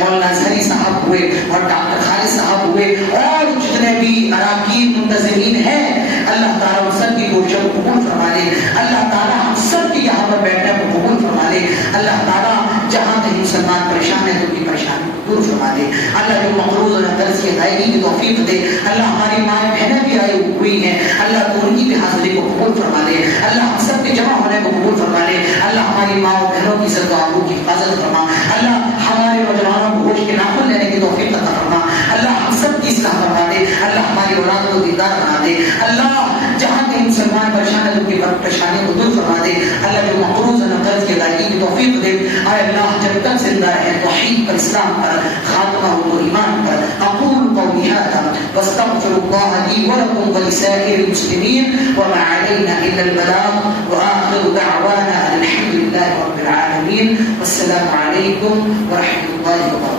مولانا اظہری صاحب ہوئے اور ڈاکٹر خالد صاحب ہوئے اور جتنے بھی اراکین منتظمین ہیں, اللہ تعالیٰ ان سب کی کوششوں کو قبول فرما لے. اللہ تعالیٰ ہم سب کی یہاں پر بیٹھنے کو قبول فرما لے. اللہ تعالیٰ جہاں کہیں مسلمان پریشان ہے تو ان کی پریشانی دور فرما دے. اللہ جو مقروض اور قرض کی ادائیگی کی توفیق دے. اللہ ہماری مائیں بہنیں بھی آئی ہوئی ہیں, اللہ تو ان کی بھی حاضری کو قبول فرما لے. اللہ ہم سب کے جمع ہونے کو قبول فرما لے. اللہ ہماری ماں اور بہنوں کی عزت و آبرو کی حفاظت فرما. اللہ ہمارے نوجوانوں کو ہوش کے ناخن لینے کی توفیق عطا فرما. اللہ ہم سب کی اصلاح فرما دے. اللہ ہماری اولاد کو دیندار بنا دے. اللہ جہاں کہیں مسلمان پریشان ہے ان کی پریشانیوں کو دور فرما دے. اللہ جو مقروض ہے قرض کی ادائیگی کی توفیق دے. اے اللہ جب تک زندہ رہے توحید پر, اسلام پر, خاتمہ ہو تو ایمان پر. اقول قولی ھذا واستغفر اللہ لی ولکم ولسائر المسلمین وما علینا الا البلاغ وآخر دعوانا الحمد للہ رب العالمین. والسلام علیکم ورحمۃ اللہ وبرکاتہ.